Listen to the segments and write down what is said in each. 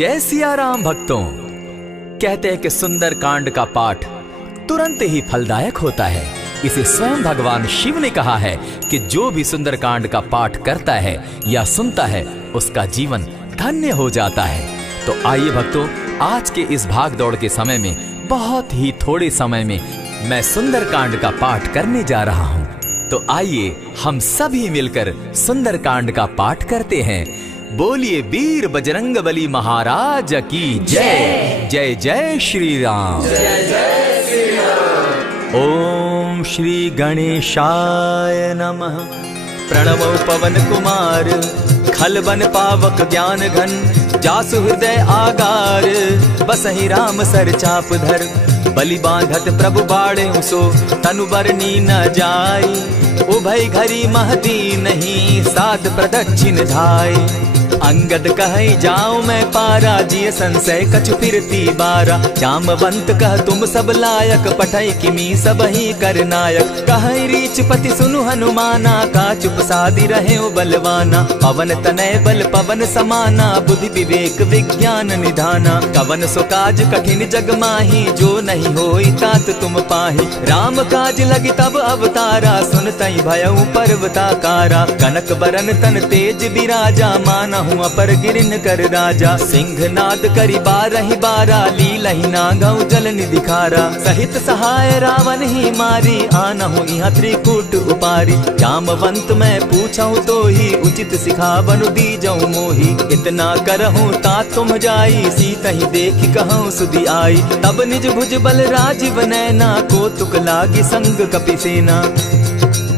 जय सिया राम भक्तों। कहते हैं कि सुंदर कांड का पाठ तुरंत ही फलदायक होता है। इसे स्वयं भगवान शिव ने कहा है कि जो भी सुंदर कांड का पाठ करता है या सुनता है उसका जीवन धन्य हो जाता है। तो आइए भक्तों, आज के इस भाग दौड़ के समय में बहुत ही थोड़े समय में मैं सुंदर कांड का पाठ करने जा रहा हूँ। तो आइए हम सभी मिलकर सुंदर कांड का पाठ करते हैं। बोलिए वीर बजरंगबली महाराज की जय। जय जय श्री राम। जय जय श्री राम। ओम श्री गणेशाय नमः। प्रणवो पवन कुमार खलबन पावक ज्ञान घन जासु हृदय आगार बसहि राम सर चाप धर बलि बांधत प्रभु बाड़े सो तनु बरनी न जाई उभय घरी महदी नहीं साध प्रदक्षिण धाय अंगद कहे जाओ मैं पारा जिय संशय कछु फिरती बारा जामवंत कह तुम सब लायक पठै किमी सब ही कर नायक कहे रीच पति सुनु हनुमाना का चुप सादी रहे बलवाना पवन तनय बल पवन समाना बुद्धि विवेक विज्ञान निधाना कवन सो काज कठिन जग माही जो नहीं होई तात तुम पाही राम काज लगी तब अवतारा सुन तई भयउ पर्वताकारा कनक बरन तन तेज विराजा मानहु अपर गिरिन कर राजा सिंह नाद करी बारहि बारा लीलहि नागौ जल निधिखारा सहित सहाय रावण ही मारी आनहु इहाँ त्रिकूट उपारी जामवंत मैं पूछऊं तो ही उचित सिखावनु दीजऊं मोही इतना करहूं ता तुम जाई सीतहि देखि कहूं सुधि आई तब निज भुज बल राजीव नैना को तुक लागी संग कपिसेना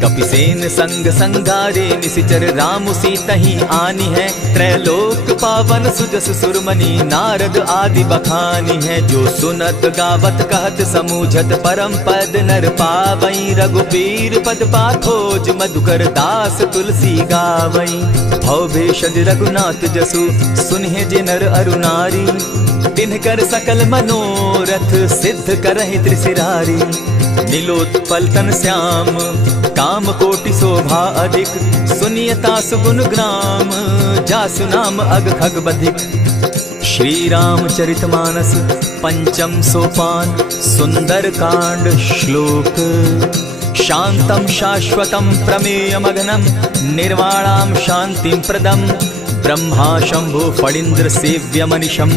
कपिसेन संग संगारे निसिचर राम सीतहि आनी है त्रैलोक पावन सुजस सुरमणि नारद आदि बखानी है जो सुनत गावत कहत समूझत परम पद नर पावई रघुबीर पद पाथोज मधुकर दास तुलसी गावई भव भेषज रघुनाथ जसु सुनहि जे नर अरु नारी तिनकर सकल मनोरथ सिद्ध करहि त्रिशिरारी नीलोत्पल तन श्याम काम कोटि शोभा अधिक सुनियता सुगुण ग्राम जासु नाम अग खग बधिक। श्री रामचरितमानस पंचम सोपान सुंदर कांड श्लोक शांतम शाश्वतम प्रमेयमघनम निर्वाणाम शांतिम प्रदम ब्रह्मा शंभु फणीन्द्र सेव्य मनिशम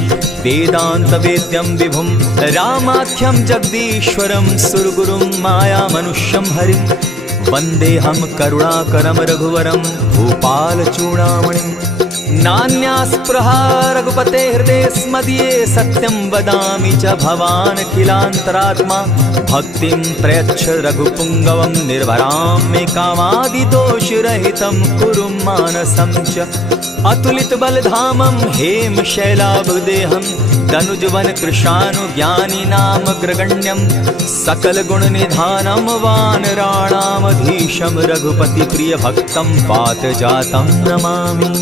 वेदांत वेद्यम विभुम रामाख्यम जगदीश्वरम सुरगुरुम माया मनुष्यम हरिम वंदे हम करुणाकरम रघुवरम भूपाल चूड़ामणिम नान्यास्पृहा रघुपते हृदय स्मदीये सत्यं वदामि च भवान् खिलान्तरात्मा भक्तिं प्रयच्छ रघुपुङ्गवं निर्भरां मे कामादिदोषरहितं कुरु मानसं च अतुलित बलधामं हेम शैलाभदेहं तनुजवन कृशानु ज्ञानी नाम ग्रगण्यं सकल गुण निधानं वानराणामधीशं रघुपति प्रिय भक्तं पात जातं नमामि।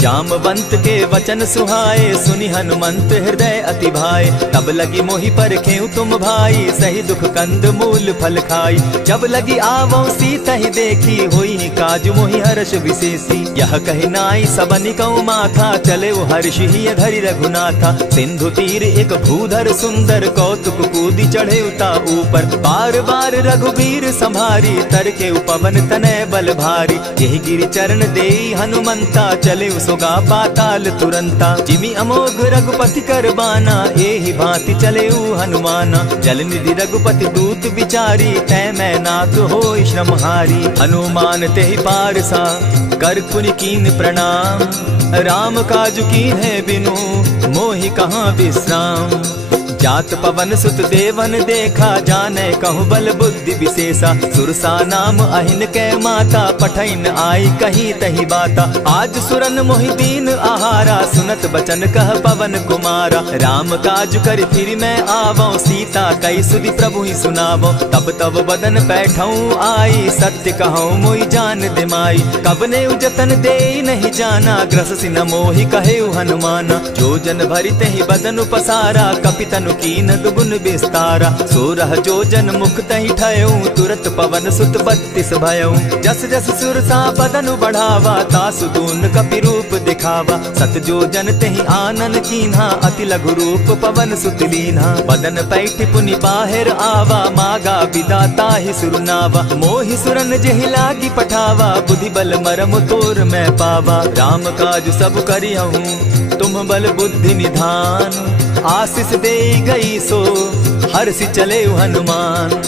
जामवंत के वचन सुहाए सुनि हनुमंत हृदय अति भाए तब लगी मोहि परखेउ तुम भाई सही दुख कंद मूल फल खाई जब लगी आवो सीतहि देखी होई काज मोहि हर्ष विशेषी यह कहि नाई सबनि कौ माथा चले हर्ष ही धरि रघुनाथा सिंधु तीर एक भूधर सुंदर कौतुक कूदी चढ़े उता ऊपर बार बार रघुबीर संभारी तर के उपवन तनय बल भारी यही गिरि चरण देई हनुमंता चले सोगा पाताल तुरंता जिमि अमोघ रघुपति कर बाना एहि भांति चले हनुमाना जल निधि रघुपति दूत बिचारी तै मैं नाथ होई श्रमहारी हनुमान तेहि पारसा कर पुनि कीन प्रणाम राम काज कीन है बिनु मोहि कहाँ विश्राम जात पवन सुत देवन देखा जाने कहु बल बुद्धि विशेषा सुरसा नाम अहिन कै माता पठैन आई कही तही बाता आज सुरन मोहि दीन आहारा सुनत बचन कह पवन कुमारा राम काज कर फिर मैं आवो सीता कई सुधि प्रभु ही सुनावो तब तब बदन बैठऊं आई सत्य कहूँ मोहि जान दिमाई कबने उजतन दे नहीं जाना ग्रस सिन मोहि कहे हनुमाना जो जन भरित ही बदन पसारा कपितनु कीन दुगुन विस्तारा। 16 जोजन मुख तहि ठयऊ, तुरत पवन सुत 32 भयऊ। जस जस सुर सा बदन बढ़ावा, तासु दून कपि रूप दिखावा। 7 जोजन तेहि आनन कीन्हा, अति लघु रूप पवन सुत लीन्हा। बदन पैठ पुनि बाहिर आवा, मागा बिदा ताहि सुरनावा। मोहि सुरन जेहि लागी पठावा, बुद्धि बल मरम तोर मैं पावा। राम काज सब करिहूँ, तुम बल बुद्धि निधान। आशीष दे गई सो हर्षि चले हनुमान।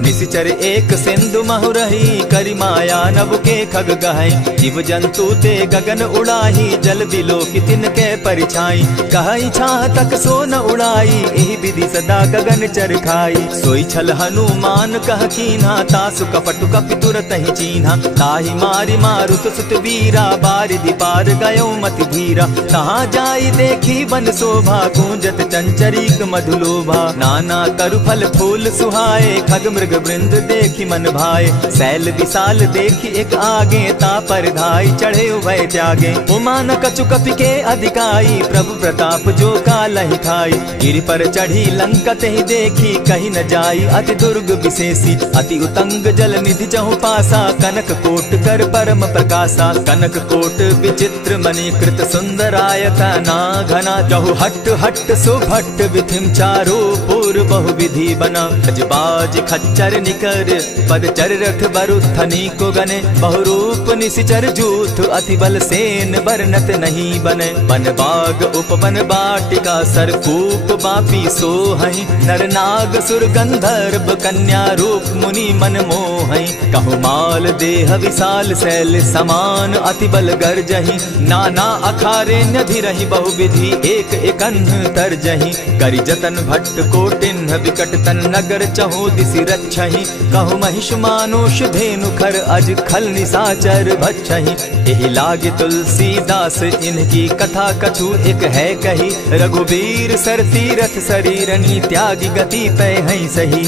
निशिचर एक सिंधु महु रही, करि माया नभ के खग गहई। जीव जंतु ते गगन उड़ाही, जल बिलो की तिनके परिछाई। कहई छाह तक सो न उड़ाई, एहि विधि सदा गगन चर खाई। सोई छल हनुमान कह कीन्हा, तासु कपटु कपि तुरत ही चीन्हा। ताहि मारि मारुत सुत वीरा, बारिधि पार गयो मति धीरा। तहाँ जाई देखी वन शोभा, गूंजत चंचरीक मधुलोभा। नाना तरु फल फूल सुहाए, खग मृग वृंद देखी मन भाए। सैल विशाल देखी एक आगे, ता पर धाई चढ़े भय त्यागे। उमान कछु कपि के अधिकाई, प्रभु प्रताप जो कालहि खाई। गिरि पर चढ़ी लंका तेहि देखी, कहीं न जाई अति दुर्ग विशेषी। अति उतंग जल निधि जहु पासा, कनक कोट कर परम प्रकाशा। कनक कोट विचित्र मणि कृत सुंदरायता ना घना। जहु हट हट सुभट विधिम चारो पूर्व बहु विधि बना। खजबाज खच्चर निकर पद चर रथ बरुथनी को गने। बहुरूप निशिचर जूथ, अति बल सेन बरनत नहीं बने। बन बाग उपवन बाटिका, सरकूप बापी सोहई। नर नाग सुर गंधर्व कन्या, रूप मुनि मन मोहई। कहु माल देह विशाल शैल समान, अति बल गर्जही। नाना अखारे नधिरहि बहुविधि, एक एकन्ह तरजही। करि जतन भट्ट कोटिन्ह, विकट तन नगर चहु दिसि रक्षहि। कहु महिष मानुष धेनु खर, अज खल निसाचर भक्षहि। एहि लागे तुलसीदास, इनकी कथा कछु एक है कही। रघुबीर सर तीरथ शरीरनी, त्यागी गति पै हई सही।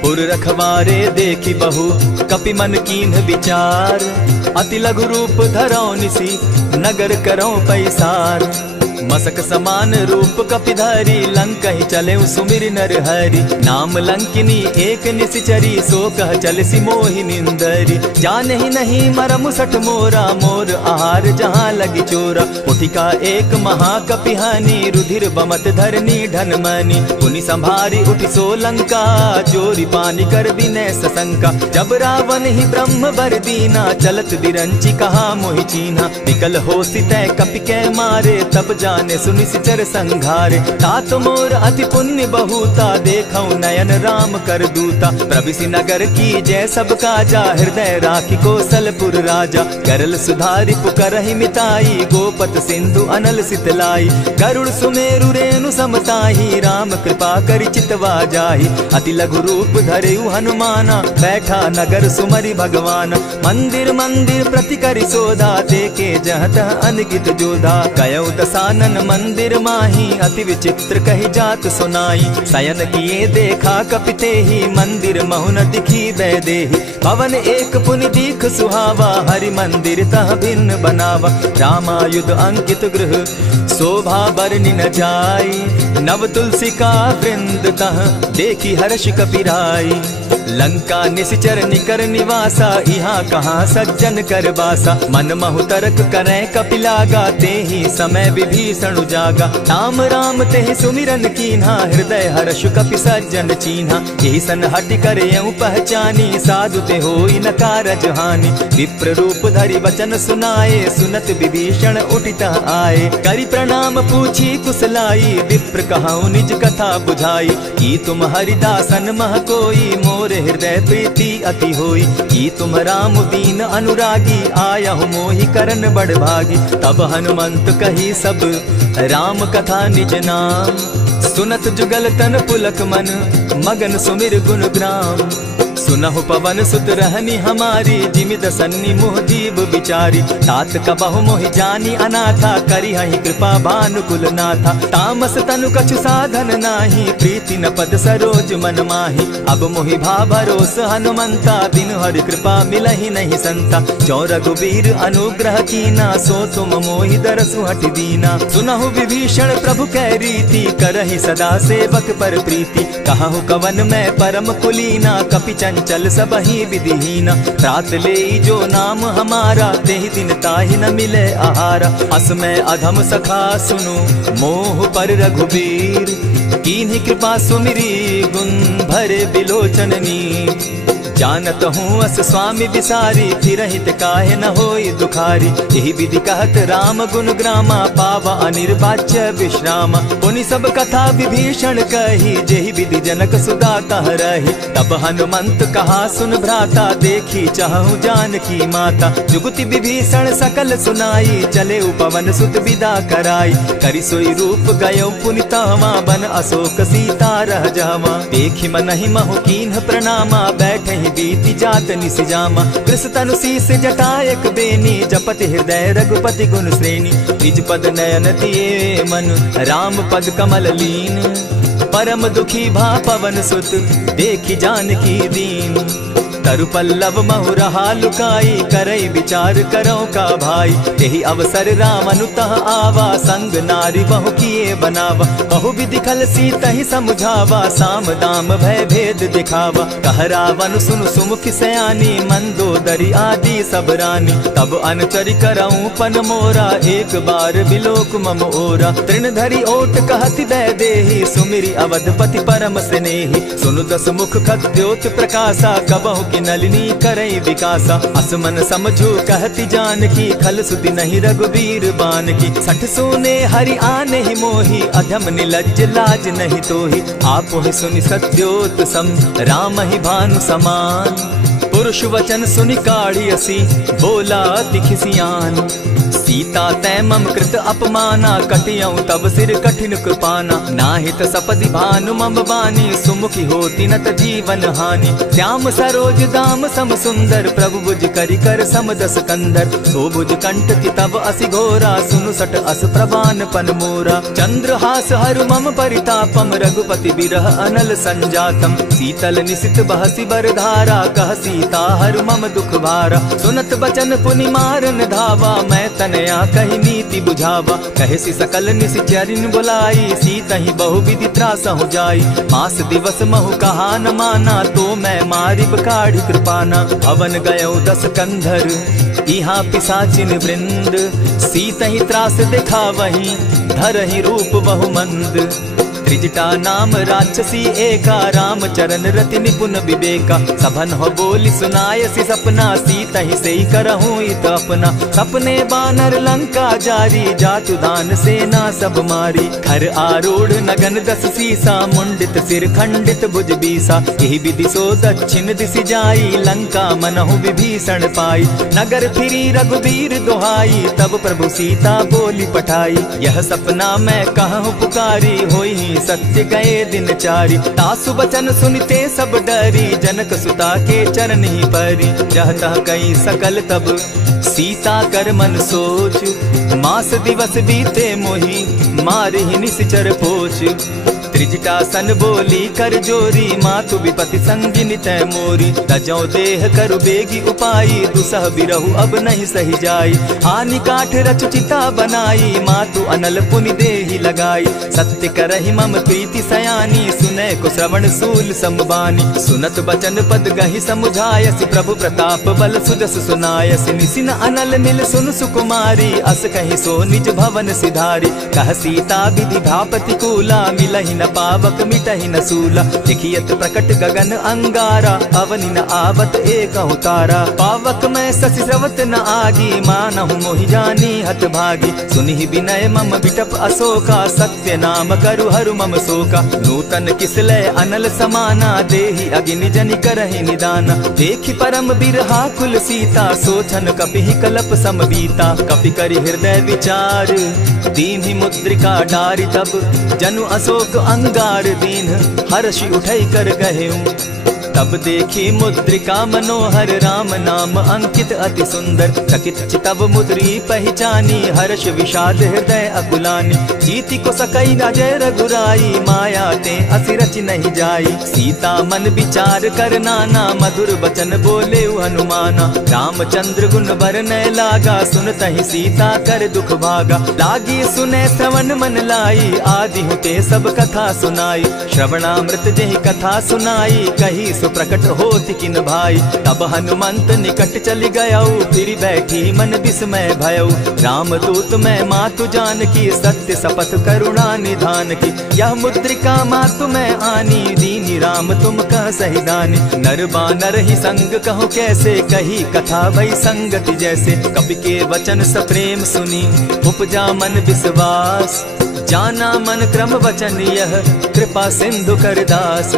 पुर रखवारे देखी बहु, कपि मन कीन्ह विचार। अति लघु रूप धरौ निसी, नगर करौ पैसार। मसक समान रूप कपिधारी, लंक ही चले सुमिर नर हरि। नाम लंकिनी एक निशिचरी, सो कह चल सी मोहि निंदरी। जाने ही नहीं मरम सठ मोरा, मोर आहार जहाँ लगी चोरा। उठिका एक महाकपिहानी, रुधिर बमत धरनी ढन मनी। पुनि संभारी उठि सो लंका, चोरी पानी कर विनय सशंका। जब रावण ही ब्रह्म बर दीना, चलत बिरंची कहा मोहि चीन्हा। निकल हो सितै कपि के मारे, तब जाने सुनि सिचर संघारे। तात मोर अति पुण्य बहुता, देखौ नयन राम कर दूता। प्रविशि नगर की जय सब काजा, हृदय राखी कौशलपुर राजा। करल सुधारि पुकरहि मिताई, गोपत सिंधु अनल सितलाई। गरुड़ सुमेरु रेणु समताही, राम कृपा करि चितवा जाहि। अति लघु रूप धरेउ हनुमाना, बैठा नगर सुमरि भगवान। मंदिर मंदिर प्रति करि सोधा, देखे जहाँ तहाँ अनगित जोधा। कयौ दसानन मंदिर माही, अति विचित्र कही जात सुनाई। शयन किए देखा कपिते ही, मंदिर महु न दिखी वैदेही। भवन एक पुनि दीख सुहावा, हरि मंदिर तह भिन्न बनावा। रामायुध अंकित गृह, शोभा बरनि न जाई। नव तुलसी का वृंद तह, देखी हर्ष कपिराई। लंका निशिचर निकर निवासा, यहाँ कहाँ सज्जन कर बासा। मन महु तरक करै कपिलागा, तेहि समय विभीषण जागा। राम राम तेहि सुमिरन कीन्हा, हृदय हर्ष कपि सज्जन चीन्हा। एहि सन हटि करयउ पहचानी, साधु ते होई न कारज हानि। विप्र रूप धरि वचन सुनाए, सुनत विभीषण उठित आए। करि प्रणाम पूछी कुशलाई, विप्र कहौ निज कथा बुझाई। की तुम हरिदासन मह कोई, मोर हृदय प्रीति अति होई। की तुम राम दीन अनुरागी, आयहु मोहि करन बड़ भागी। तब हनुमंत कही सब राम कथा निज नाम। सुनत जुगल तन पुलक मन, मगन सुमिर गुण ग्राम। सुनहु पवन सुत रहनी हमारी, जिमि दसन्नी मोह जीव विचारी। तात कबहु मोहि जानी अनाथा, करी हहि कृपा भानुकुल नाथा। तामस तनु कछु साधन नाही, प्रीति न पद सरोज मन माही। अब मोहि भा भरोस हनुमंता, बिनु हरि कृपा मिलहि नहीं संता। जो रघुबीर अनुग्रह कीना, सो तुम मोहि दरसु हटि दीना। सुनहु विभीषण प्रभु कै रीति, करहि सदा सेवक पर प्रीति। कहु कवन मैं परम कुलीना, कपि चंचल सबहि विधिहीना। रात ले जो नाम हमारा, तेहि दिन ताहि न मिले आहारा। अस मैं अधम सखा सुनु, मोह पर रघुबीर। कीन्ही कृपा सुमिरी, गुण भरे बिलोचन नीर। जानत हूँ अस स्वामी विसारी, फिरहित काहे न होई दुखारी। यही विधि कहत राम गुण ग्रामा, पावा अनिर्वाच्य विश्रामा। पुनि सब कथा विभीषण कही, जेहि विधि जनक सुदा कह रही। तब हनुमंत कहा सुन भ्राता, देखी चाहूँ जानकी माता। जुगति विभीषण सकल सुनाई, चले पवन सुत विदा कराई। करि सोई रूप गयो पुनि तहवा, बन अशोक सीता रह जावा। देखि मनहि महु कीन्ह प्रणामा, बैठहि बीती जात निस जामा। कृष तनु शीस जटायक बेनी, जपति हृदय रघुपति गुण श्रेणी। निज पद नयन दिए मन, राम पद कमल लीन। परम दुखी भा पवन सुत, देखी जानकी दीन। तरु पल्लव महु रहा लुकाई, करई विचार करो का भाई। यही अवसर राम अनुतः आवा, संग नारी बहु किए बनावा। बहु विधि खल सीत ही समझावा, साम दाम भय भेद दिखावा। कह रावण सुन सुमुख सयानी, मंदोदरी आदि सब रानी। तब अनुचरि करऊं पन मोरा, एक बार बिलोक मम ओरा। तृण धरि ओट कहति दय देहि, सुमिरि अवधपति परम स्नेही। सुनु दस मुख खद्योत प्रकाशा, कबहु की नलिनी करई विकासा। असमन समझो कहती जानकी, खल सुधि नहीं रघुबीर बान की। सठ सोने हरि आने ही मोही, अधम निलज्ज लाज नहीं तोही। आप ही सुनि सत्योत सम, राम ही भानु समान। पुरुष वचन सुनि काढ़ी असी, बोला अति खिसियान। सीता तै मम कृत अपमाना, कटियऊं तब सिर कठिन कृपाना। नाहित सपदि भानु मम बानी, सुमुखी होती नत जीवन हानि। श्याम सरोज दाम सम सुंदर, प्रभु भुज करि कर सम दस कंधर। सो भुज कंठ की तब असि घोरा, सुनु सट अस प्रवान पन मोरा। चंद्रहास हरु मम परितापम, रघुपति बिरह अनल संजातम। शीतल निशित बहसी बरधारा, कह सीता हरु मम दुख भारा। सुनत बचन पुनि मारन धावा, मैं तनया कही नीति बुझावा। कहसी सकल निश्चरिन बुलाई, सीता ही बहु विधि त्रास हो जाई। मास दिवस महु कहा न माना, तो मैं मारिब काढ़ी कृपाना। भवन गयो दस कंधर, इहाँ पिशाचिन वृंद। सीता ही त्रास देखा वही, धरहि रूप बहु मंद। त्रिजटा नाम राक्षसी एका, राम चरण रति निपुण विवेका। सभन हो बोली सुनायसी सपना, सीता ही से करहूँ इत अपना। सपने बानर लंका जारी, जातु दान सेना सब मारी। खर आरूढ़ नगन दस सीसा, मुंडित सिर खंडित भुज बीसा। यही विधि सो दक्षिण दिशि जाई, लंका मनहु विभीषण पाई। नगर फिरी रघुबीर दुहाई, तब प्रभु सीता बोली पठाई। यह सपना मैं कहूँ पुकारी, होई सत्य गए दिन चारी। तासु बचन सुनते सब डरी, जनक सुता के चरण ही परी। जहतः कई सकल तब सीता कर मन सोच, मास दिवस बीते मोही, मारे ही निश्चर पोच। त्रिजटा सन बोली कर जोरी, मातु विपति संगिनी तै मोरी। तजौ देह करु बेगी उपाई, दुसह बिरहु अब नहीं सही जाई। आनि काठ रच चिता बनाई, मातु अनल पुनि देहि लगाई। सत्य करहि मम प्रीति सयानी, सुनै को श्रवण सूल समबानी। सुनत बचन पद गहि समुझायसि, प्रभु प्रताप बल सुजस सुनायसि। निसिन अनल नील सुन सुकुमारी, अस कहि सो निज भवन सिधारी। कह सीता विधि भापति कूला, मिलहि न पावक मिटहि न सूला। देखियत प्रकट गगन अंगारा, अवनि न आवत एक तारा। पावक मैं शशि स्रवत न आगी, मानहु मोहि जानी हत भागी। सुनि विनय मम बिटप अशोका, सत्य नाम करु हरु मम शोका। नूतन किसलय अनल समाना, देहि अगिनि जनि करहि निदाना। देखि परम बिरहा कुल सीता, सोचन कपिहि कलप सम बीता। कपि करि हृदय विचार, दीन्हि मुद्रिका डारि। तब जनु अशोक अंगार दीन, हर्षि उठै कर गहेऊ। तब देखी मुद्रिका मनोहर राम नाम अंकित अति सुंदर। चकित चितव मुद्री पहचानी हर्ष विषाद हृदय अकुलानी। जीति को सकई अजय रघुराई माया ते असि रच नहीं जाई। सीता मन विचार कर नाना मधुर बचन बोले हनुमाना। रामचंद्र गुण बरनय लागा सुनतहि सीता कर दुख भागा। लागी सुने श्रवण मन लाई आदि हुते सब कथा सुनाई। श्रवणामृत जेहि कथा सुनाई कही सुप्रकट होति किन भाई। तब हनुमंत निकट चली गयऊ फिर बैठी मन विस्मय भयऊ। रामदूत मैं मातु जानकी सत्य शपथ करुणा निधान की। यह मुद्रिका मातु मैं आनी दीनी राम तुम कह सही दानी। नर बानर ही संग कहूँ कैसे कही कथा भई संगति जैसे। कपि के वचन सप्रेम सुनी उपजा मन विश्वास। जाना मन क्रम वचन यह कृपा सिंधु कर दास।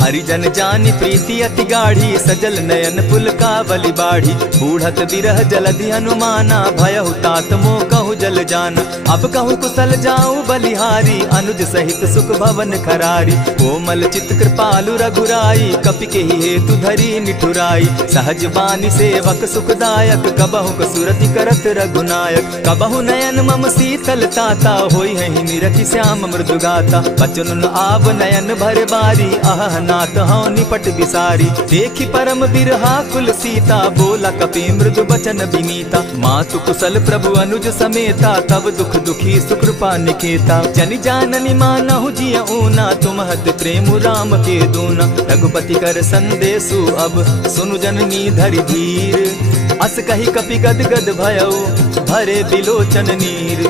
हरिजन जानि प्रीति अति गाढ़ी सजल नयन पुलकावली बाढ़ी। बूढ़त बिरह जलधि हनुमाना भयहु तात मोह कहु जल जाना। अब कहु कुशल जाऊं बलिहारी अनुज सहित सुख भवन खरारी। कोमल चित कृपालु रघुराई कपि के ही हेतु धरी निठुराई। सहज बानी सेवक सुखदायक कबहु कसुरति करत रघुनायक। कबहु नयन मम शीतल ताता होई है निरखि श्याम मृदु गाता। बचन आव नयन भर बारी आह नाथ हौ निपट बिसारी। देखी परम बिरहा कुल सीता बोला कपि मृदु बचन विनीता। मातु कुशल प्रभु अनुज समेता तब दुख दुखी सुकृपा निकेता। जनि जाननि मानहु जिय ऊना तुमहत प्रेम राम के दूना। रघुपति कर संदेशु अब सुनु जननी धरि धीर। अस कही कपि गद गद भयऊ भरे बिलोचन नीर।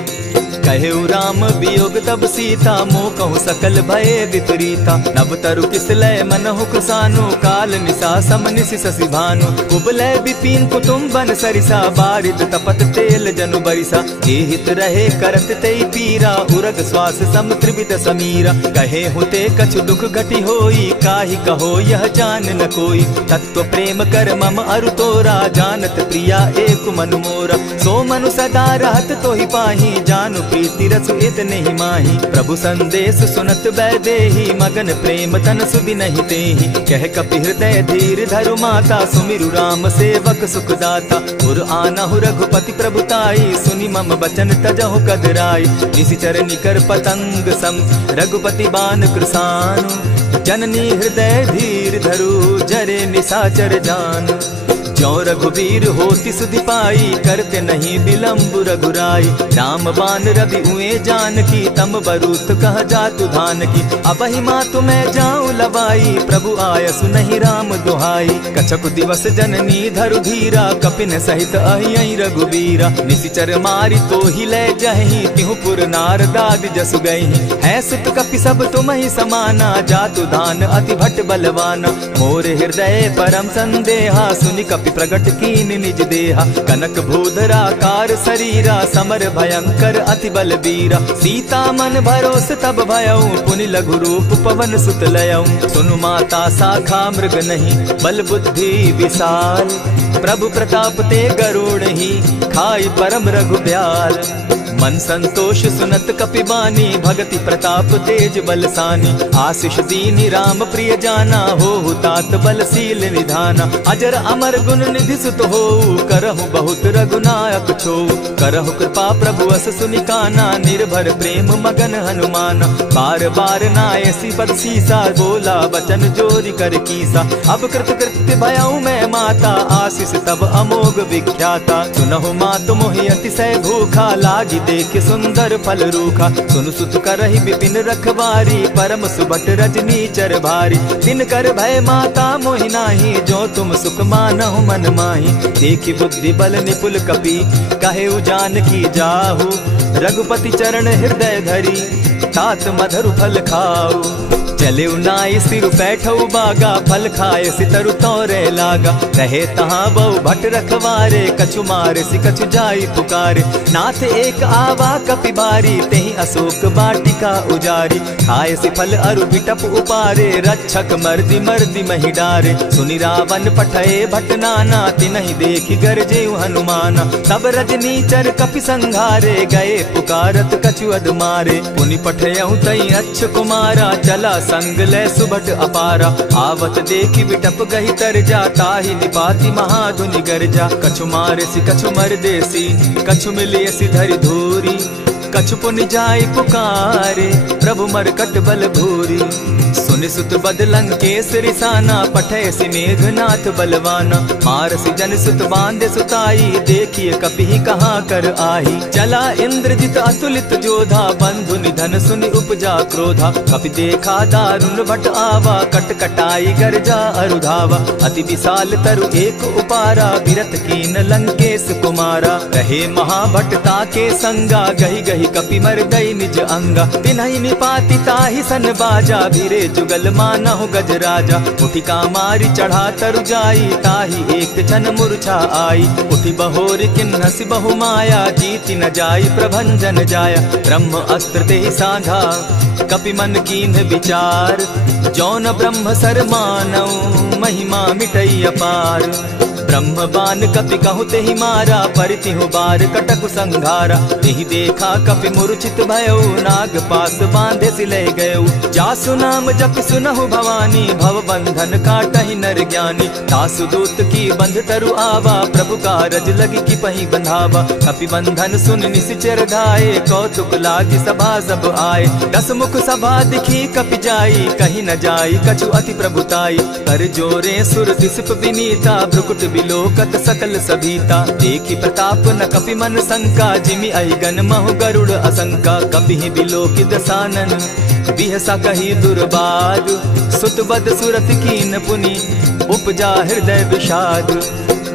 कहेउ राम वियोग तब सीता मोह कहु सकल भय विपरीता। नभ तरु किसलय मनहु कुसानु काल निशा सम निशि शशि भानु। उबलय विपिन कुटुम्बन सरिसा बारिद तपत तेल जनु बरिसा। जे हित रहे करत तेई पीरा उरग श्वास सम त्रिविध समीरा। कहे हुते कछु दुख घटी होई काहि कहो यह जान न कोई। तत्व प्रेम कर मम अरु तोरा जानत प्रिया एक मनु मोरा। सो मनु सदा रहत तोहि पाही जानु प्रीति रसु इतने ही माही। प्रभु संदेश सुनत वैदेही मगन प्रेम तन सुधि नहीं तेहि। कह कपि हृदय धीर धरु माता सुमिरु राम सेवक सुखदाता। उर आनहु रघुपति प्रभुताई सुनि मम बचन तजहु कदराई। निशिचर निकर पतंग सम रघुपति बान कृसानु। जननी हृदय धीर धरु जरे निशाचर जान। ज्यों रघुवीर होति सुधि पाई करते नहीं विलम्ब रघुराई। राम बान रवि उए जानकी तम बरूत कह जातु धान की। अबहि मातु मैं जाऊं लवाई प्रभु आयसु नहीं राम दुहाई। कछक दिवस जननी धरु धीरा कपिन सहित अहियहि रघुबीरा। निशिचर मारि तो ही ले जहि तिहु पुर नार दाद जसु गई। है सुत कपि सब तुम ही समाना जातु धान अति भट बलवाना। मोर हृदय परम संदेहा सुनि कपि प्रगट कीन निज देहा। कनक भूधराकार शरीरा समर भयंकर अति बलबीरा। सीता मन भरोस तब भयऊ पुनि लघु रूप पवन सुत लयऊ। सुनु माता शाखा मृग नहीं बल बुद्धि विशाल। प्रभु प्रताप ते गरुड़ ही खाई परम रघुब्याल। मन संतोष सुनत कपि बानी भगति प्रताप तेज बलसानी। आशीष दीनी राम प्रिय जाना हो तात बलशील निधाना। अजर अमर गुण निधि सुत हो करहु बहुत रघुनायक छो। करहु कृपा प्रभु अस सुनिकाना निर्भर प्रेम मगन हनुमाना। बार बार नायसी पद सीसा बोला बचन जोरी कर कीसा। अब कृत कृत्य भयऊ मैं माता आशीष तब अमोघ विख्याता। सुनहु मातु मोहि अतिशय भूखा लागी देख सुंदर फल रूखा। सुनु सुत करहि विपिन रखवारी परम सुबट रजनी चर भारी। दिन कर भय माता मोहि नाही जो तुम सुख मानहु मन माही। देखी बुद्धि बल निपुल कपि कहेउ जानकी जाहु। रघुपति चरण हृदय धरी तात मधुर फल खाऊ। चले नाई सिर बैठऊ बागा फल खाए सितरु तोरे लागा। रहे तहाँ बहु भट रखवारे कछु मारे सि कछु जाई पुकारे। नाथ एक आवा कपि बारी तेहि अशोक बाटिका उजारी। खाए सि फल अरु बिटप उपारे रक्षक मर्दि मर्दि महि डारे। सुनि रावण पठए भट नाना तिनहि देखि गरजे हनुमाना। तब रजनीचर कपि संघारे गए पुकारत कछु अध मारे। पुनि पठयऊ तई अच्छ कुमारा चला संग ले सुभट अपारा, आवत देखी बिटप गही तर जा, ताहि निपाति महाधुनि गर्जा। कछु मारे सी कछु मर देसी, कछु मिले सी धरि धूरी, कछु पुनि जाय पुकारे, प्रभु मरकट बल भूरी। सुनि सुत बद लंकेश रिसाना, पठे सि मेघनाथ बलवाना। मारसि जन सुत बांधे सुताई, देखिए कपि कहाँ कर आही। चला इंद्रजित अतुलित जोधा, बंधु निधन सुनि उपजा क्रोधा। कपि देखा दारुण भट आवा, कट कटाई गर्जा अरुधावा। अति विशाल तरु एक उपारा, बिरत कीन लंकेश कुमारा। रहे महाभट ताके संगा, गही गही कपि मर गई निज अंगा। तिन्हि निपाति ताहि सन बाजा, भीरे जुगल मानहु गजराजा। उठि कामारी चढ़ा तरु जाई, ताहि एक क्षण मूर्छा आई। उठि बहोर किन्हसि बहु माया, जीति न जाई प्रभंजन जाया। ब्रह्म अस्त्र तेहि साधा, कपि मन कीन्ह विचार। जौन ब्रह्म सर मानौ, महिमा मिटई अपार। ब्रह्म बान कपि कहु तेहि मारा, परितिहु बार कटकु संघारा। तेहि देखा कपि मूर्छित भयउ, नाग पास बांधे सिले गयउ। जासु नाम जपि सुनहु भवानी, भव बंधन काटहि नर ज्ञानी। तासु दूत की बंध तरु आवा, प्रभु कारज लगी कि पहि बंधावा। कपि बंधन सुन निसिचर धाये, कौतुक लागी सभा सब आए। दस मुख सभा दिखी कपि जाई, कहीं न जाई कछु अति प्रभुताई। कर जोरे सुर दिसप विनीता, भ्रुकुट बिलोकत सकल सभीता। देखी प्रताप न कपि मन शंका, जिमि अहिगन महु गरुड़ असंका। कपि बिलोकि दसानन, बिहसा कही दुर्बाद। सुत बद सुरत कीन पुनि, उपजा हृदय विषाद।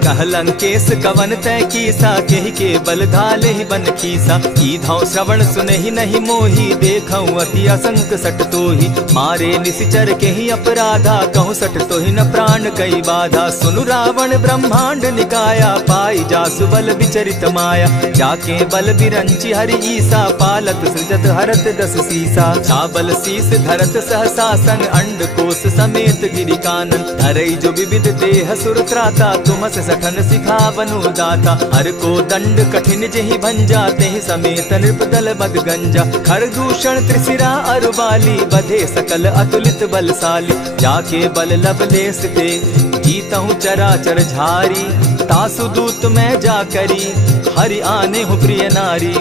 कह लंकेश कवन तय कीसा, केहि के बल धाले ही बन खीसा। कीधौ श्रवण सुनहि नहीं मोही, देखौ अति असंक सट तोही। मारे निसिचर केहि अपराधा, कहूँ सट तोहि न प्राण कई बाधा। सुनु रावण ब्रह्मांड निकाया, पाई जासु बल विचरित माया। जाके बल बिरंचि हरि ईसा, पालत सृजत हरत दस सीसा। चाबल शीस धरत सहसासन, अंड कोश समेत गिरि कानन। धरई जो विविध देह सुर त्राता, तुमस सठन सिखावनु दाता। हर को दंड कठिन जेहि भंजा, तेहि समेत नृप दल बद गंजा। खर दूषण त्रिशिरा अरुबाली, बधे सकल अतुलित बलशाली। जाके बल लवलेस ते, जीतहु चराचर झारी। तासु दूत मैं जा करी, हरि आने हूँ प्रिय नारी।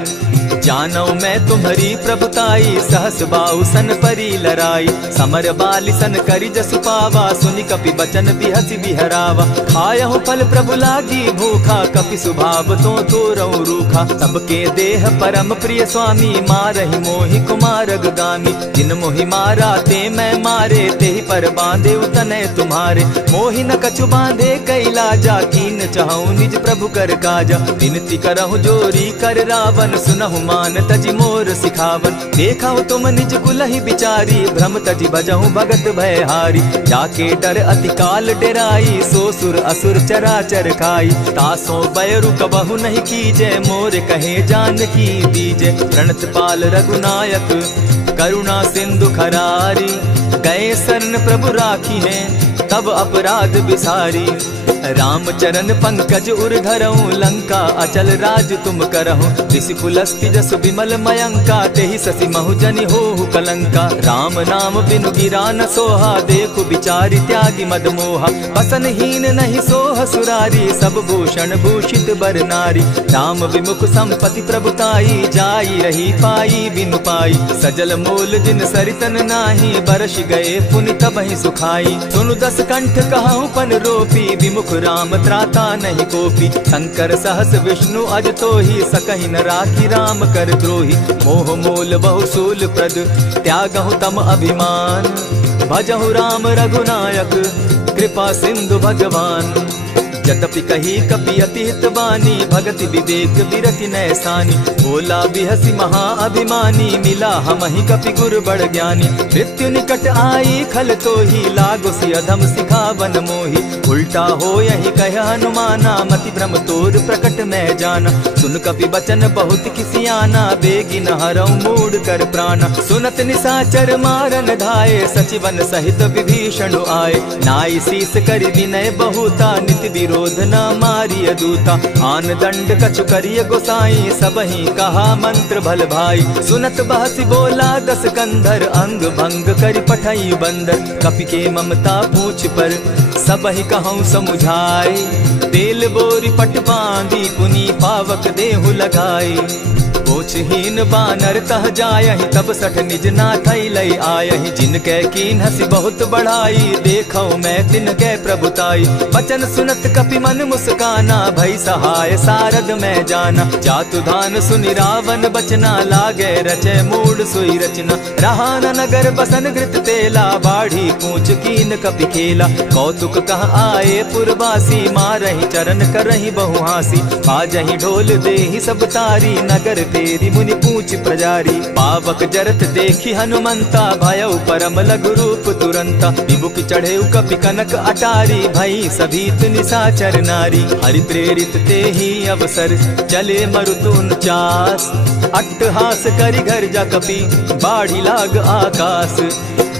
जानौ मैं तुम्हारी प्रभुताई, सहस बाहु सन परी लराई। समर बाली सन करि जसु पावा, सुनि कपि बचन बिहसि बिहरावा। खायहु फल प्रभु लागी भूखा, कपि सुभाव तो तोरऊ रूखा। सबके देह परम प्रिय स्वामी, मारहि मोहि कुमारग गामी। जिन मोहि मारा ते मैं मारे, तेहि पर बांधे उतने तुम्हारे। मोहि न कछु बांधे कैलाजा, कीन चाहूं निज प्रभु कर काजा। विनती करहु जोरी कर रावण, सुनहु मान तजि मोर सिखावन। देखा तुम निज कुलहि बिचारी, भ्रम तजि भजहु भगत भयहारी। जाके डर अति काल डेराई, सो सुर असुर चराचर खाई। तासो बैरु कबहु नहीं कीजे, मोर कहे जानकी दीजे। प्रणत पाल रघुनायक, करुणा सिंधु खरारी। गए शरण प्रभु राखी है, तब अपराध बिसारी। राम चरण पंकज उर धरऊं, लंका अचल राज तुम करहु। ऋषि पुलस्ति जस विमल मयंका, तेहि ससि महु जनि होहु कलंका। राम नाम बिनु गिरा न सोहा, देखु बिचारी त्यागी मद मोहा। बसन हीन नहीं सोह सुरारी, सब भूषण भूषित बर नारी। राम विमुख संपति प्रभुताई, जाई रही पाई बिनु पाई। सजल मोल जिन सरितन नाही, बरस गए पुनि तबहि सुखाई। सुनु दस कंठ कहूँ पन रोपी, विमुख राम त्राता नहीं कोपी। शंकर सहस विष्णु अज तोहि, सकहि न राखी राम कर द्रोही। मोह मोल बहुसूल प्रद, त्यागहु तम अभिमान। भजहु राम रघुनायक, कृपा सिंधु भगवान। जतपि कही कपि अति हित बानी, भगति विवेक विरति नैसानी। बोला बिहसी महा अभिमानी, मिला हमहि कपि गुर बड़ ज्ञानी। मृत्यु निकट आई खल तोहि, लागो सि अधम सिखावन मोहि। उल्टा हो यही कह हनुमाना, मति भ्रम तोर प्रकट मैं जाना। सुन कपि बचन बहुत किसियाना, बेगी न हरऊ मूड कर प्राणा। सुनत निसाचर मारन धाये, सचिवन सहित विभीषण आए। नाई शीस करि विनय बहुता, नित विरोध क्रोध न मारिय दूता। आन दंड कछु करिय गोसाई, सबहि कहा मंत्र भल भाई। सुनत बहसी बोला दस कंधर, अंग भंग करि पठई बंदर। कपि के ममता पूछ पर, सबहि कहूँ समुझाए। तेल बोरी पट बांधी, पुनि पावक देहु लगाई। पोछहीन बानर तह जायहि, तब सठ निज नाथ लई आयहि। जिनके कीन हसी बहुत बढ़ाई, देखो मैं तिनके प्रभुताई। वचन सुनत कपि मन मुस्काना, भई सहाय सारद मैं जाना। जातु धान सुनि रावण बचना, लागे रचे मूड सोई रचना। रहा न नगर बसन घृत तेला, बाढ़ी पूछ कीन कपि खेला। कौतुक कह आए पुरवासी, मारहि चरण करहि बहु हासी। बाजहि ढोल देहि सब तारी, नगर तेरी मुनि पूछ प्रजारी। पावक जरत देखी हनुमंता, भयउ परम लघु रूप तुरंता। विमुख चढ़े कपि कनक अटारी, भई सभीत निशाचर नारी। हरि प्रेरित ते ही अवसर, चले मरुत 49। अट्टहास करि घर जा कपि, बाढ़ी लाग आकाश।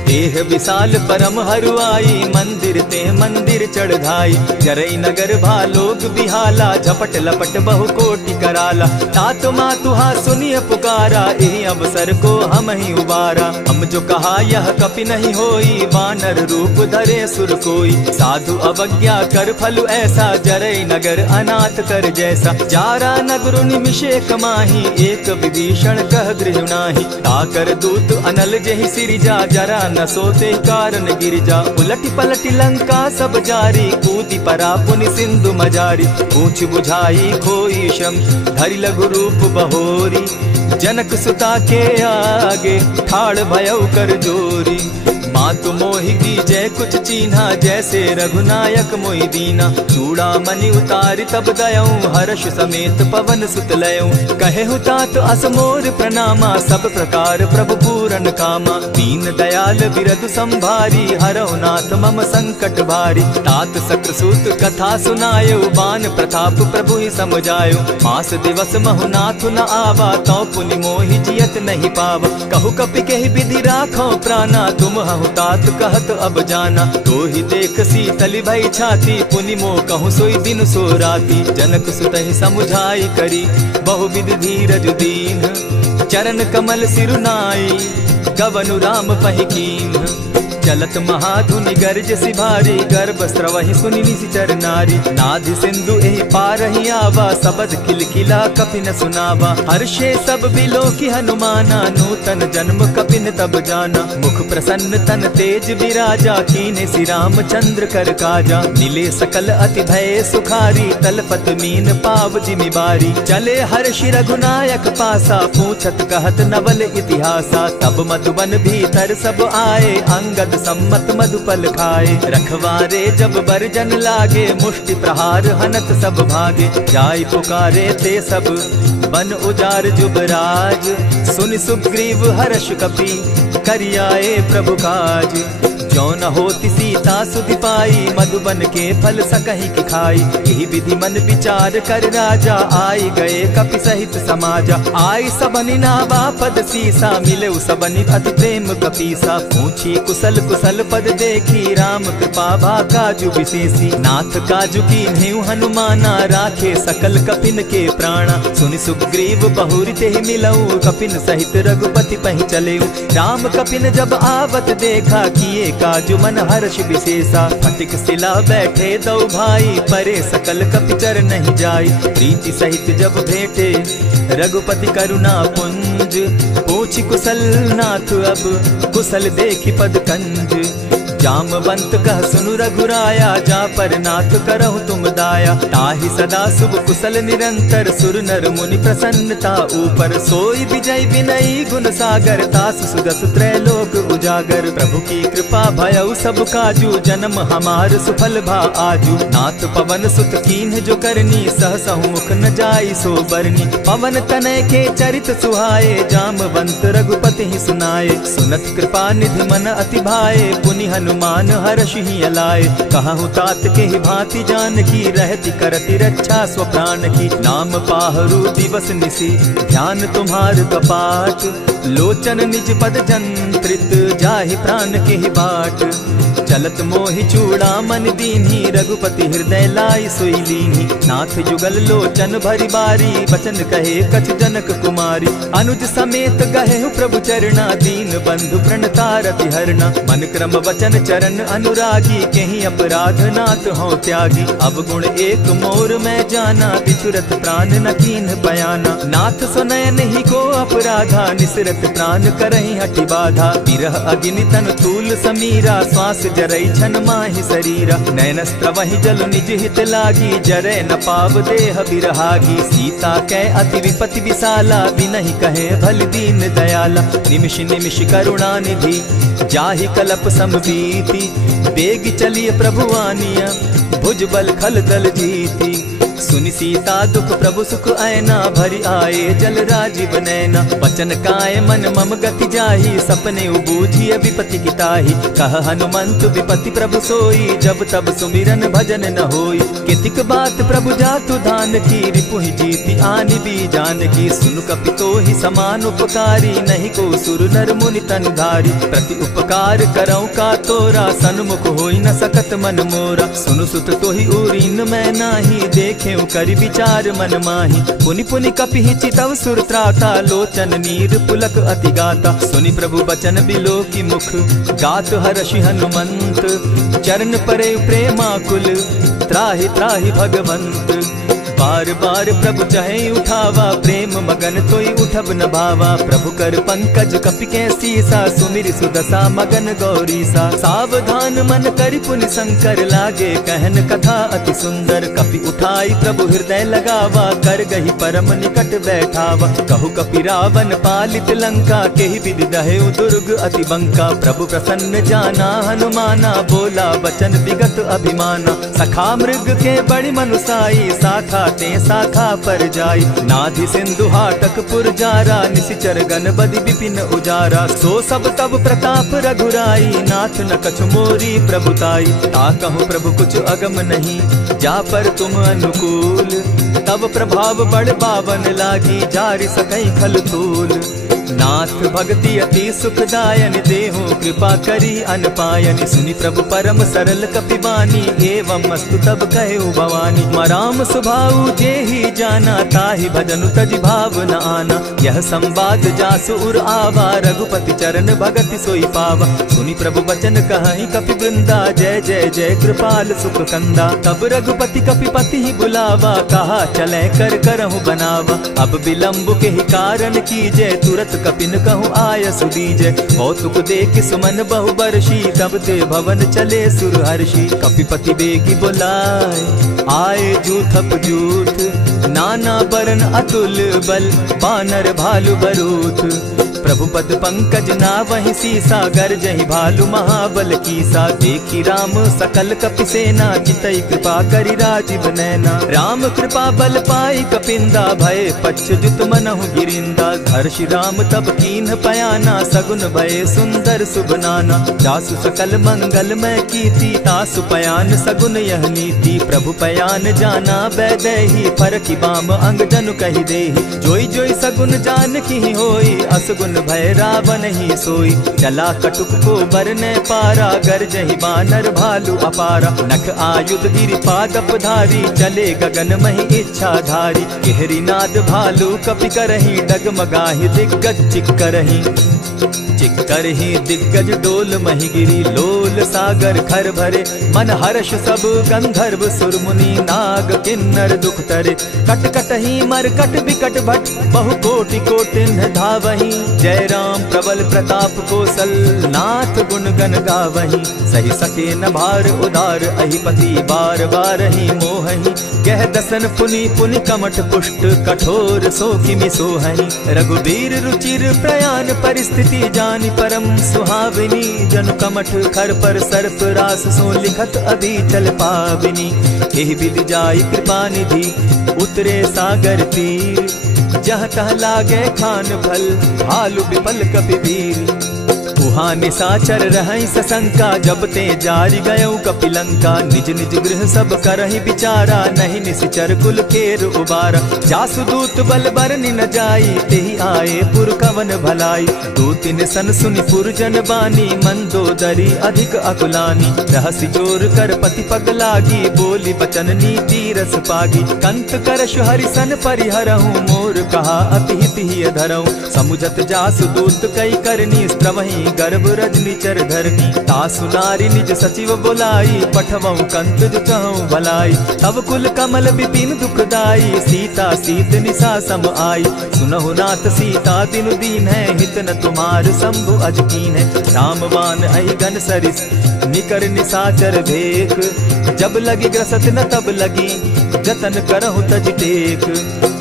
देह विशाल परम हरुआई, मंदिर ते मंदिर चढ़ाई। जरई नगर भालोग बिहाला, झपट लपट बहु कोटि कराला। तात मातुहा सुनिय पुकारा, एहि अवसर को हम ही उबारा। हम जो कहा यह कपि नहीं होई, वानर रूप धरे सुर कोई। साधु अवज्ञा कर फल ऐसा, जरई नगर अनाथ कर जैसा। जारा नगर निमिषे कमाही, एक विभीषण कह गृह नाही। ताकर दूत अनल जेहि सिरिजा, जरा न सोते कारण गिरिजा। उलटी पलटी लंका सब जारी, कूदी परा पुनि सिंधु मजारी। पूछ बुझाई खोई श्रम, धरि लघु रूप बहोरी। जनक सुता के आगे, ठाड़ भयउ कर जोरी। मातु मोहि दीजै कुछ चीन्हा, जैसे रघुनायक मोहि दीना। चूड़ामणि उतारि तब दयऊं, हर्ष समेत पवन सुत लयऊं। कहे तात अस मोर प्रणामा, सब प्रकार प्रभु पूरन कामा। दीन दयाल बिरदु संभारी, हरौ नाथ मम संकट भारी। तात सक्रसूत कथा सुनायो, बान प्रताप प्रभु ही समझायो। मास दिवस महु नाथ न आवा, तौ पुनि मोहि जियत नहीं पावा। कहु कपि केहि विधि राखो प्राणा, तुम हहु तात कहत अब जाना। तो ही देख शीतल भई छाती, पुनि मो कहूँ सोई दिन सो राती। जनक सुतहि समुझाई करी, बहु विधि धीरज दीन। चरण कमल सिरुनाई, गवनु राम पहि कीन। चलत महाधुनि गर्ज सिभारी, गर्भ स्रवहि सुनि निशिचर नारी। नाधि सिंधु एहि पारहि आवा, सबद किलकिला कपि न सुनावा। हर्षे सब बिलोकी हनुमाना, नूतन जन्म कपिन तब जाना। मुख प्रसन्न तन तेज विराजा, कीने श्री रामचंद्र कर काजा। मिले सकल अति भय सुखारी, तलपत मीन पाव जिमि बारी। चले हर्षि रघुनायक पासा, पूछत कहत नवल इतिहासा। तब मधुबन भीतर सब आए, अंगद सम्मत मधुपल खाए। रखवारे जब बरजन लागे, मुष्टि प्रहार हनत सब भागे। जाय पुकारे ते सब, बन उजार जुबराज। सुनि सुग्रीव हर्ष कपि, करियाए प्रभु काज। जो न होती सीता सुधि पाई, मधुबन के फल सकहि की खाई। यही विधि मन विचार कर राजा, आई गए कपि सहित समाजा। आई सबनि नावा पद सीसा, मिले सबनि अति प्रेम कपीसा। पूछी कुशल कुशल पद देखी, राम कृपा भा काजु विशेषी। नाथ काजु कीन्हेउ हनुमाना, राखे सकल कपिन के प्राणा। सुनि सुग्रीव बहुरि तेहि मिलऊ, कपिन सहित रघुपति पहि चलेऊ। राम कपिन जब आवत देखा, किए काजु मन हर्ष विशेषा। फटिक सिला बैठे दो भाई, परे सकल कपिचर नहीं जाई। प्रीति सहित जब भेटे, रघुपति करुणा पुंज। पूछि कुशल नाथ अब, कुशल देखि पद कंज। जामवंत कह सुनु रघुराया, जा पर नाथ करहु तुम दाया। ताहि सदा शुभ कुशल निरंतर, सुर नर मुनि प्रसन्नता ऊपर। सोई विजय विनयी गुण सागर, तास सुदस त्रैलोक उजागर। प्रभु की कृपा भयउ सब काजू, जन्म हमार सुफल भा आजू। नाथ पवन सुत कीन्ह जो करनी, सहसहु मुख न जाई सो बरनी। पवन तनय के चरित सुहाए, जामवंत रघुपति ही सुनाए। सुनत कृपा निधि मन अति भाए, पुनि हनुमान हर्ष ही अलाए। कहूँ तात के ही भांति जान की, रहती करती रक्षा स्व प्राण की। नाम पाहरु दिवस निसी, ध्यान तुम्हार कपाट। लोचन निज पद जंत्रित, जाहि प्राण के ही बाट। चलत मोहि चूड़ा मन दीन्ही, रघुपति हृदय लाई सोई लीन्ही। नाथ जुगल लोचन भरी बारी, बचन कहे कछ जनक कुमारी। अनुज समेत गहे प्रभु चरणा, दीन बंधु प्रणतारति हरना। मन क्रम वचन चरण अनुरागी, केहि अपराध नाथ हो त्यागी। अब गुण एक मोर मैं जाना, बिछुरत प्राण न कीन्ह पयाना। नाथ सुनयन ही को अपराधा, निसरत प्राण करहि हठि बाधा। विरह अग्नि तन तूल समीरा, श्वास जरई छन माहि शरीरा। नयनस्त्र वहि जल निज हित लागी, जरै न पाव देह बिरहागी। सीता कै अति विपति विशाला, बिनहि कहे भल दीन दयाला। निमिष निमिष करुणा निधि, जाहि कलप समबीति। बेग चलिए प्रभु आनिया, भुजबल खल दल जीती। सुनि सीता दुख प्रभु सुख ऐना, भरि आए जल राजीव नैना। बचन काय मन मम गति जाहि, सपने बूझिय विपति किताहि। कह हनुमंत विपति प्रभु सोई, जब तब सुमिरन भजन न होई। कितिक बात प्रभु जातु धान की, रिपुहि जीति आनि भी जानकी। सुनु कपितोहि समान उपकारी, नहीं को सुर नर मुनि तनु धारी। प्रति उपकार करौ का तोरा, सन्मुख होई न सकत मन मोरा। सुनु सुत तोहि उरीन मैं नाही, देखे करि विचार मन माही। पुनि पुनि कपिहि चितव सुर त्राता, लोचन नीर पुलक अति गाता। सुनि प्रभु बचन बिलो की मुख, गात हर्षि हनुमंत। चरण परे प्रेमाकुल, त्राहि त्राहि भगवंत। बार बार प्रभु चहे उठावा, प्रेम मगन तोई उठब न भावा। प्रभु कर पंकज कपि के सीसा, सुमिर सुदशा मगन गौरीसा। सावधान मन करि पुनि शंकर, लागे कहन कथा अति सुंदर। कपि उठाई प्रभु हृदय लगावा, कर गही परम निकट बैठावा। कहु कपि रावण पालित लंका, केहि विधि दहेउ दुर्ग अति बंका। प्रभु प्रसन्न जाना हनुमाना, बोला बचन विगत अभिमाना। सखा मृग के बड़ि मनुसाई, साखा ते शाखा पर जाई। नाधि सिंधु हाटक पुर जारा, निशिचर गण बदि विपिन उजारा। सो सब तब प्रताप रघुराई, नाथ न कछु मोरी प्रभुताई। ताकहु प्रभु कुछ अगम नहीं, जा पर तुम अनुकूल। तब प्रभाव बड़ पावन लागी, जारि सकई खल तूल। नाथ भक्ति अति सुखदायनि, देहु कृपा करी अनपायनि। सुनि प्रभु परम सरल कपिबानी, एवं मस्तु तब कहु भवानी। मराम सुभाऊ जेहि जाना, ताहि भजनु तजि भाव न आना। यह संवाद जासु उर आवा, रघुपति चरण भगति सोई पावा। सुनि प्रभु बचन कहि कपि वृंदा, जय जय जय कृपाल सुख कंदा। तब रघुपति कपिपति ही बुलावा, कहा चले कर करहु बनावा। अब विलंब के ही कारण कीजय, तुरत कपिन कहूँ आय सुदीजय। कौतुक देख सुमन बहु बरसी, तब ते भवन चले सुर हर्षि। कपिपति बेगी बुलाए, आए जूथप जूथ। नाना बरन अतुल बल, बानर भालु बरूथ। प्रभु पद पंकज नावहि सीसा, गर्जहि भालु महाबल कीसा। देखी राम सकल कपि सेना, चितई कृपा करि राजीव नैना। राम कृपा बल पाई कपिंदा, भय पच्युत मनहु गिरिंदा। हर्षि राम तब कीन्ह पयाना, सगुन भय सुंदर शुभ नाना। जासु सकल मंगल मैं कीर्ति, तासु पयान सगुन यह नीति। प्रभु पयान जाना बैदेही, फरकि बाम अंग जनु कहि देहि। जोई जोई सगुन जान की होई, असगुन भय रावण ही सोई। चला कटुक को बरने पारा, गरजहि बानर भालु अपारा। नख आयुध गिरि पादप धारी, चले गगन महि इच्छा धारी। केहरी नाद भालु कपि करहि, डगमगाहि दिग्गज चिक्करहि। चिक्करहि दिग्गज डोल महि गिरी, लोल सागर खर भरे। मन हर्ष सब गंधर्व सुर मुनि, नाग किन्नर दुख तरे। कट कटहि मरकट बिकट भट, बहु कोटि कोटिन्ह धावहि। जय राम प्रबल प्रताप कौशल, नाथ गुण गण गावहि। सही सके न भार उदार, अहिपति बार बार ही मोहहि। कह दसन पुनि पुनि कमठ पुष्ट, कठोर सो किमि सोहहि। रघुबीर रुचिर प्रयाण परिस्थिति, जानि परम सुहाविनी। जनु कमठ खर पर सर्प रास, सो लिखत अभी चल पाविनी। एहि विधि जाई कृपा निधि, उतरे सागर तीर। जहाँ तह लागे खान फल, भालु विपल कपि वीर। उहा निशाचर रहई सशंका, जब ते जारी गयऊ कपिलंका। निज निज गृह सब करहि विचारा, नहीं निशिचर कुल केर उबारा। जासु दूत बल बरनि न जाई, तेहि आए पुर कवन भलाई। दो तीन सन सुनि पुरजन बानी, मंदोदरी अधिक अकुलानी। रहसि जोर कर पति पग लागी, बोली बचन नीति रस पागी। कंत करश हरिसन परिहरहूँ, मोर कहा अति हित ही धरऊँ। समुझत जासु दूत कई करनी, स्त्रवहि गर्भ रजनी चर धरनी। तासु नारी निज सचिव बोलाई, पठवऊँ कंत जो चहूँ भलाई। तब कुल कमल विपिन दुखदाई, सीता सीत निशा सम आई। सुनहु नाथ सीता दिनु दीन है, हित न तुम्हार शंभु अजकीन है। रामवान अहि घन सरिस निकर निशाचर भेक, जब लगी ग्रसत न तब लगी जतन करहु तज टेक।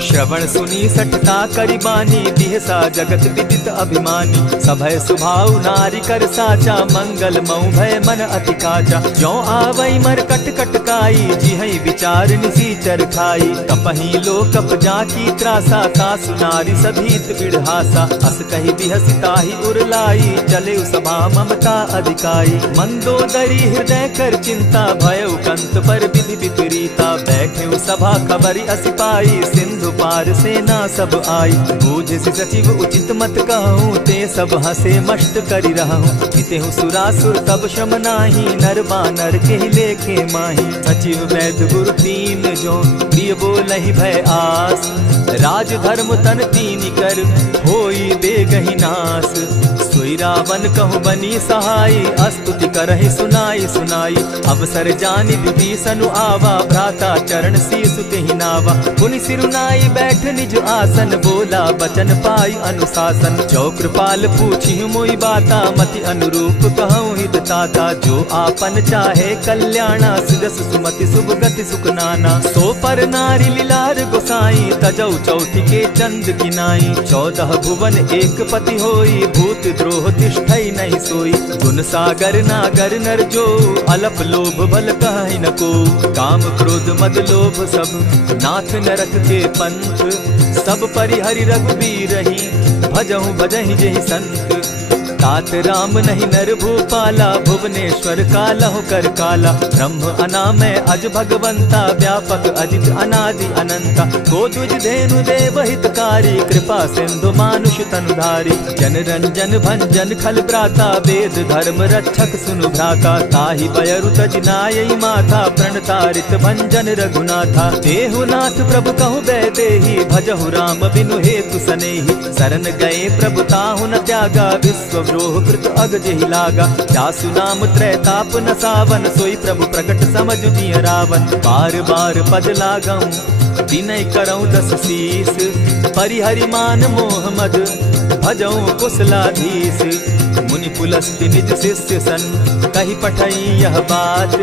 श्रवण सुनी सठता करिबानी, दिहसा जगत विदित अभिमानी। सभय सुभाव नारी कर साचा, मंगल मऊ भय मन अति काचा। जो आवई मर कट कट काई, जिहई विचार निसीचर खाई। कपही लो कप जाकी त्रासा, तासु नारी सभीत बिढ़ासा। अस कही बिहसिता ही उरलाई, चले सभा ममता अधिकाई। मंदोदरी हृदय कर चिंता, भयउ कंत पर विधि विपरीता। बैठे सभा खबरी अस पाई, सिंधु पार सेना सब आई। बूझ सचिव उचित मत कहूँ, ते सब हसे मष्ट करि रहूँ। हितेहु सुरासुर तब शम नाही, नर बानर के लेखे माही। सचिव वैद्य गुरु तीन जो, प्रिय बोलहि भय आस। राज धर्म तन तीन कर, होई बेगहि नास। सोई रावण कहु बनी सहाय, अस्तुति करहि सुनाई सुनाई। अवसर जानि विभीषण आवा, भ्राता चरण शीसु तेहि नावा। पुनि सिरुनाई बैठ निज आसन, बोला बचन पाई अनुशासन। जो कृपाल पूछि मोई बाता, मति अनुरूप कहूँ हित ताता। जो आपन चाहे कल्याणा, सिदस सुमति शुभ गति सुख नाना। सो पर नारी लीलार गोसाई, तजौ चौथि के चंद किनाई। 14 भुवन एक पति होई, भूत द्रोह तिष्ठई नहीं सोई। गुण सागर नागर नर जो, अलप लोभ बल कहि न को। काम क्रोध मद लोभ सब, नाथ नरक के पंथ। सब परिहरि रघुबीरहि, भजहु भजहि जेहि संत। तात राम नहीं नर भूपाला, भुवनेश्वर कालहु कर काला। ब्रह्म अनामय अज भगवंता, व्यापक अजित अनादि अनंता। को तुझ धेनु देव हितकारी, कृपा सिंधु मानुष तनुधारी। जन रंजन भंजन खल भ्राता, वेद धर्म रक्षक सुनु भ्राता। ताहि बयरु तज नायई माथा, प्रणतारित भंजन रघुनाथा। देहु नाथ प्रभु कहु बैदेही, भजहु राम बिनु हेतु सनेही। शरण गए प्रभु ताहु न त्यागा, विश्व द्रोह कृत अग जेहि लागा। जासु नाम त्रैताप न सावन, सोई प्रभु प्रकट समझ जिय रावण। बार बार पद लागऊं, विनय करऊं 10 शीस। परिहरि मान मोह मद, भजऊं कुशलाधीश। मुनि पुलस्ति निज शिष्य सन, कही पठई यह बात।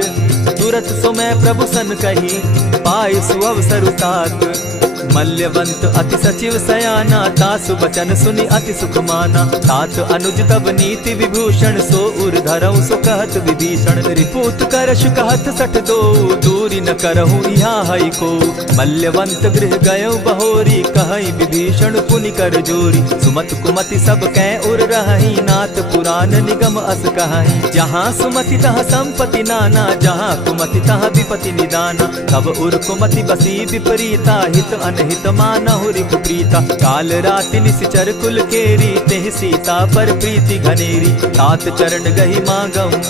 तुरत सो मैं प्रभु सन कही, पाए सुअवसर तात। मल्यवंत अति सचिव सयाना, तासु बचन सुनि अति सुख माना। तात अनुज तब नीति विभूषण, सो उर धरऊं सो कहत विभीषण। रिपुत करश कहत सठ दो, दूरी न करहूँ यहाँ हई को। मल्यवंत गृह गयऊ बहोरी, कहई विभीषण पुनि कर जोरी। सुमत कुमति सब कै उर रहई, नाथ पुराण निगम अस कहई। जहाँ सुमति तहाँ संपत्ति नाना, जहाँ कुमति तहाँ विपति निदाना। तब उर कुमति बसी विपरीता, हित अनहित मानहु रिपु प्रीता। काल राति निशिचर कुल केरी, तेहि सीता पर प्रीति घनेरी। तात चरण गहि मांगऊं,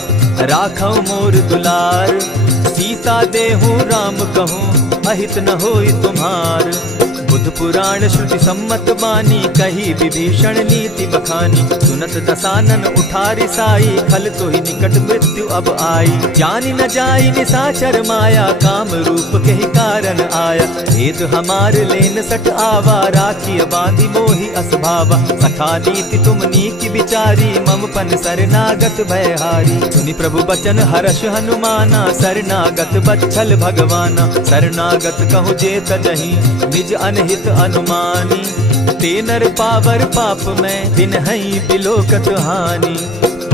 राखऊं मोर दुलार। सीता देहूं राम कहूं, अहित न होई तुम्हार। बुध पुराण श्रुति सम्मत बानी, कही विभीषण नीति बखानी। सुनत दसानन उठारी साई, खल तो ही निकट मृत्यु अब आई। जानी न जाई निशाचर माया, काम रूप के ही कारण आया। भेद हमार लेन सट आवा, राखी बांधी मोहि असभावा। सखा नीति तुम नीकी विचारी, मम पन शरणागत भयहारी। सुनि प्रभु बचन हर्ष हनुमाना, शरणागत बच्छल भगवाना। शरणागत कहु जे तजहि, निज अनहित अनुमानी। ते नर पावर पाप में, दिन हई बिलोकत हानि।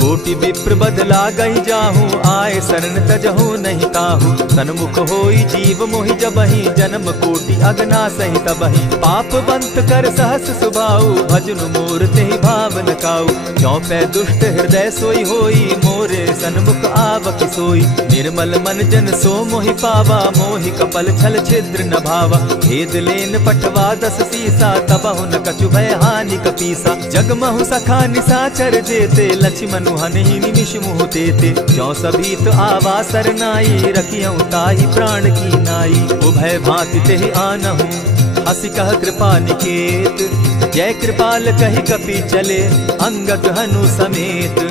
कोटि विप्र बदला गई जाहूँ, आए शरण तजहू नहीं ताहू। सन्मुख होई जीव मोहि जबहि, जन्म कोटि अगना सही तबहि। पाप बंत कर सहस सुभाऊ, भजनु मोर तेहि भावन काऊ। चौपै दुष्ट हृदय सोई होई, मोरे सन्मुख आवक सोई। निर्मल मन जन सो मोहि पावा, मोहि कपल छल छिद्र न भावा। भेद लेन पठवा 10 सीसा, तबहु न कछु भय हानि कपीसा। जगमहु सखा निसाचर जेते, लक्ष्मनु हनहि निमिष मुह तेते। ज्यों सभीत आवा सरनाई, रखियऊ ताहि प्राण की नाई। उभय भांति तेहि आनहु, हसी कह कृपा निकेत। जय कृपाल कहि कपि चले, अंगद हनु समेत।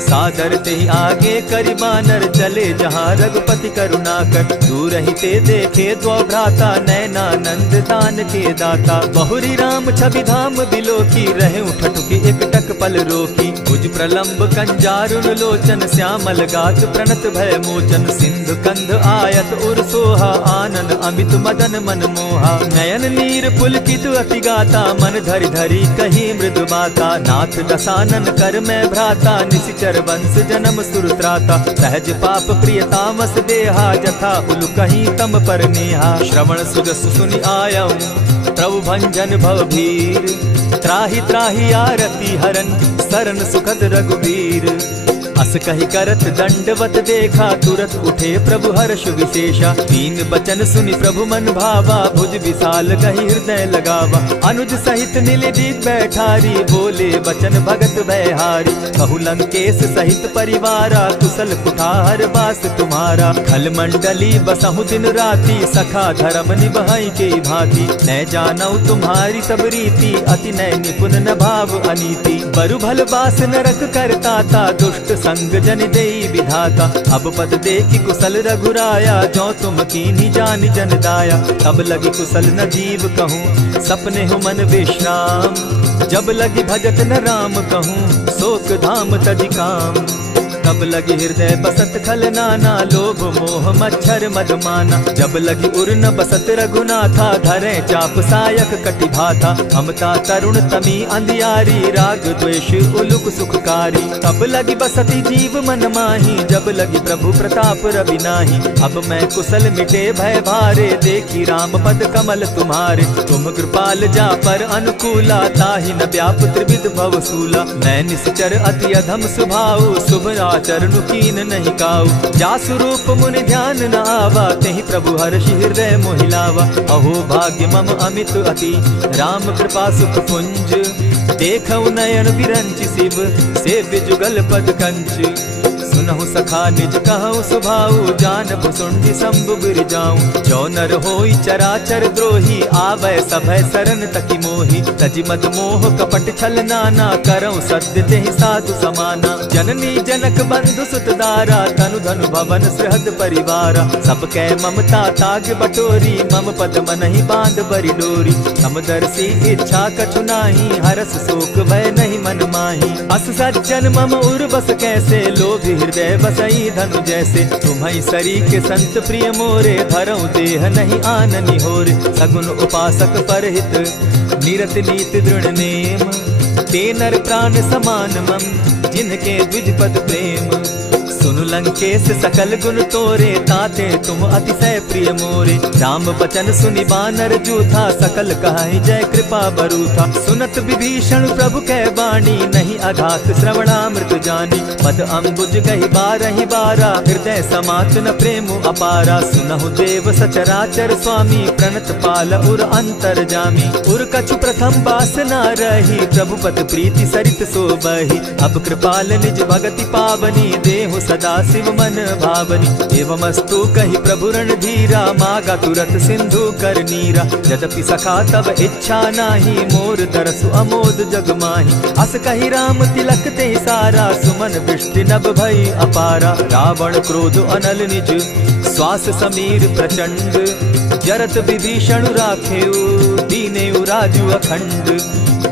सादर तेहि आगे करि बानर चले, जहाँ रघुपति करुणाकर। दूर ही ते देखे द्वौ भ्राता, नैनानंद दान के दाता। बहुरी राम छवि धाम बिलोकी, रहे ठठुकी एकटक पल रोकी। भुज प्रलंब कंजारुन लोचन, श्यामल गात प्रणत भय मोचन। सिंधु कंध आयत उर सोहा, आनन अमित मदन मन मोहा। नयन नीर पुलकित अति गाता, मन धरि धरि कही मृदु बाता। नाथ दसानन कर मैं भ्राता, निशिचर वंश जन्म सुरत्राता। सहज पाप प्रिय तामस देहा, जथा उलु कहीं तम पर नेहा। श्रवण सुजस सुनि आयऊं, प्रभु भंजन भव भीर। त्राहि त्राहि आरती हरन, सरन सुखद रघुबीर। अस कहि करत दंडवत देखा, तुरत उठे प्रभु हर्ष विशेषा। दीन बचन सुनि प्रभु मन भावा, भुज विशाल कहि हृदय लगावा। अनुज सहित नीलदीप बैठारी, बोले बचन भगत भयहारी। कहु लंकेश सहित परिवारा, कुशल कुठार बास तुम्हारा। खल मंडली बसहु दिन राति, सखा धर्म निभाई के भांति। न जानौ तुम्हारी सब रीति, अति नय निपुण न भाव अनीति। बरु भल बास नरक करताता, दुष्ट संग जन देई विधाता। अब पद देखि कुशल रघुराया, जो तुम कीन्ही जानि जन दाया। तब लगी कुशल न जीव कहूँ, सपने हो मन विश्राम। जब लगी भजत न राम कहूँ, शोक धाम तजि काम। तब लगी हृदय बसत खल नाना, लोभ मोह मच्छर मद माना। जब लगी उर न बसत रघुनाथा, धरे चाप सायक कटि भाथा। ममता तरुण तमी अंधियारी, राग द्वेष उलुक सुखकारी। तब लगी बसती जीव मन माही, जब लगी प्रभु प्रताप रवि नाही। अब मैं कुशल मिटे भय भारे, देखी राम पद कमल तुम्हारे। तुम कृपाल जा पर अनुकूला, ताहि न व्याप त्रिविध भव सूला। मैं निश्चर अति अधम सुभाऊ, शुभ चरणु कीन नहीं काऊ। जासु रूप मुनि ध्यान न आवा, तेहि प्रभु हर्षि हृदय मोहिलावा। अहो भाग्य मम अमित अति, राम कृपा सुख पुंज। देखऊ नयन विरंचि शिव, सेव्य जुगल पद कंच। सुनहु सखा निज कहूँ सुभाऊ, जान भुसुंडि शंभु गिर जाऊं। जो नर होई चराचर द्रोही, आवे सभय शरण तकि मोहि। तजि मद मोह कपट छल नाना, करऊं सत्य तेहि साधु समाना। जननी जनक बंधु सुत दारा, तनु धनु भवन सृहद परिवारा। सब कै ममता ताग बटोरी, मम पद मनहि बांध बरि डोरी। समदर्शी इच्छा कछु नाही, हरस शोक भय नहीं मन माही। अस सज्जन मम उर बस कैसे, लोभी हृदय बसई धनु जैसे। तुम्हि सरी के संत प्रिय मोरे, धरऊ देह नहीं आननि होरे। सगुन उपासक परहित, निरत नीत दृढ़ नेम। ते नर प्राण समान मम, जिनके द्विज पद प्रेम। सुनु लंकेश सकल गुण तोरे, ताते तुम अतिशय प्रिय मोरे। राम बचन सुनि बानर जूथा, सकल कहाई जय कृपा बरूथा। सुनत विभीषण प्रभु कै बाणी, नहीं अघात श्रवणामृत जानी। पद अम्बुज गहि बारहि बारा, हृदय समात न प्रेम अपारा। सुनहु देव सचराचर स्वामी, प्रणत पाल उर अंतर जामी। उर कछु प्रथम बास न रही, प्रभु पद प्रीति सरित सोबहि। अब कृपाल निज भगति पावनी, देहु सदा शिव मन भावनी। एवमस्तु कहि प्रभु रणधीरा, मागा तुरत सिंधु कर नीरा। यद्यपि सखा तब इच्छा नाही, मोर तरसु अमोद जग माही। अस कहि राम तिलक ते सारा, सुमन वृष्टि नभ भई अपारा। रावण क्रोध अनल निज, श्वास समीर प्रचंड। जरत विभीषण राखेउ, दीनेउ राजु अखंड।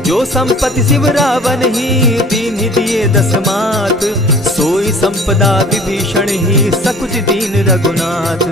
जो संपत्ति शिव रावण ही, दीन्हि दिए 10 मात। सोई संपदा विभीषण ही, सकुच दीन रघुनाथ।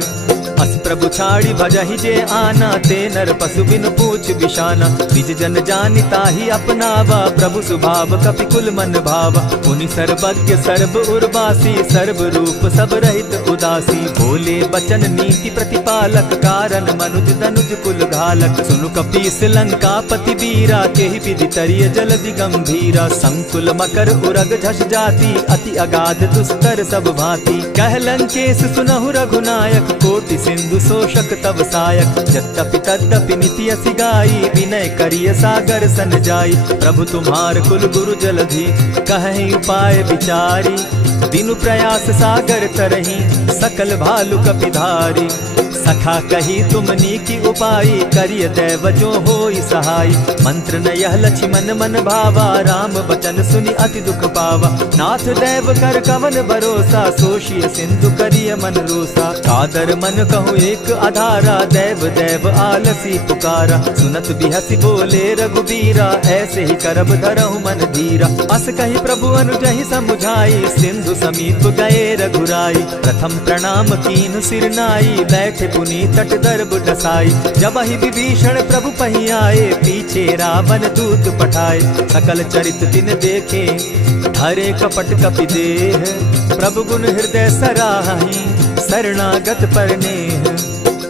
अस प्रभु छाड़ी भजहि जे आना, ते नर पशु बिन पूछ पूछ बिशाना। निज जन जानि ताहि अपनावा, प्रभु स्वभाव कपि कुल मन भावा। पुनि सर्वज्ञ सर्व उर्वासी, सर्व रूप सब रहित उदासी। बोले बचन नीति प्रतिपालक, कारण मनुज तनुज कुल घालक। सुनु कपीस लंकापति वीरा, केहि विधि तरिय जलधि गंभीरा। संकुल मकर उरग झष जाति, अति अगाध दुस्तर सब भांति। कह लंकेश सुनहु रघुनायक, कोटि सिंधु शोषक तव सायक। यद्यपि तद्यपि निति असि गाई, विनय करिय सागर सन जाई। प्रभु तुम्हार कुल गुरु जलधि, कहि उपाय विचारी। दिनु प्रयास सागर तरही, सकल भालु कपिधारी। सखा कही तुमनी की उपाय, करिय दैव जो होई सहाय। मंत्र न यह लक्ष्मण मन भावा, राम बचन सुनि अति दुख पावा। नाथ दैव कर कवन भरोसा, सोषिय सिंधु करिय मन रोसा। कादर मन कहूँ एक आधारा, दैव दैव आलसी पुकारा। सुनत बिहसी बोले रघुबीरा, ऐसे ही करब धरहु मन धीरा। अस कही प्रभु अनुजहि समुझाई, सिंधु समीप गए रघुराई। प्रथम प्रणाम कीन सिर नाई, बैठे पुनि तट दर्ब डसाई। जब ही विभीषण प्रभु पही आए, पीछे रावण दूत पठाए। सकल चरित दिन देखे, हरे कपट कपि देह। प्रभु गुण हृदय सराहि, शरणागत पर नेह।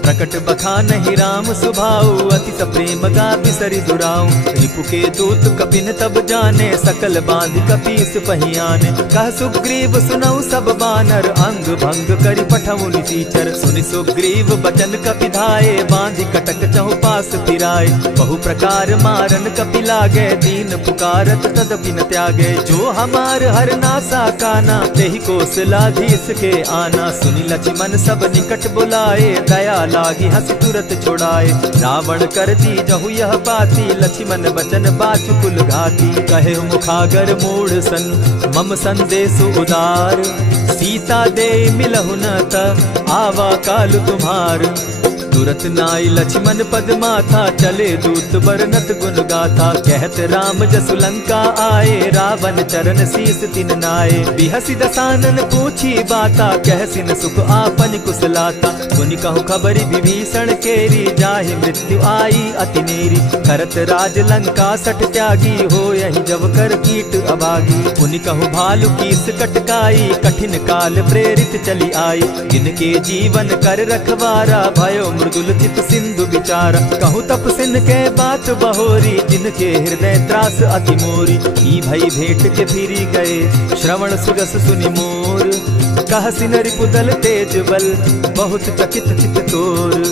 प्रकट बखानहि राम सुभाऊ, अति प्रेम गा बिसरि दुराऊ। रिपु के दूत कपिन तब जाने, सकल बांधि कपीस पहियाने। कह सुग्रीव सुनऊ सब बानर, अंग भंग करि पठऊ निसीचर। सुनि सुग्रीव बचन कपि धाये, बांधि कटक चहु पास फिराए। बहु प्रकार मारन कपि लागे, दीन पुकारत तदपि न त्यागे। जो हमार हर नासा काना, तेहि कौशलाधीश के आना। सुनि लक्ष्मण सब निकट बुलाए, दया लागी हंस तुरत छोड़ाए। रावण कर दी जहु यह बाती, लक्ष्मण बचन बाचु कुल घाती। कहे मुखागर मूढ़ सन, मम संदेश उदार। सीता दे मिलहु न त, आवा काल तुम्हार। तुरत नाई लक्ष्मण पद माथा, चले दूत बरनत गुण गाथा। कहत राम जसु लंका आए, रावण चरण शीस तिन नाये। बिहसि दसानन पूछी बाता, कहसिन सुख आपन कुशलाता। मुनि कहु खबरि विभीषण केरी, जाहि मृत्यु आई अति नेरी। करत राज लंका सठ त्यागी, हो यही जब कर कीट अभागी। मुनि कहु भालु कीस कटकाई, कठिन काल प्रेरित चली आई। जिनके जीवन कर रखवारा, भयो मृदुल चित सिंधु विचार। कहु तप सिन के बात बहोरी, जिनके हृदय त्रास अति मोरी। ई भई भेंट के फिरी गए, श्रवण सुजस सुनि मोर। कह सिन रिपुदल तेज बल, बहुत चकित चित तोर।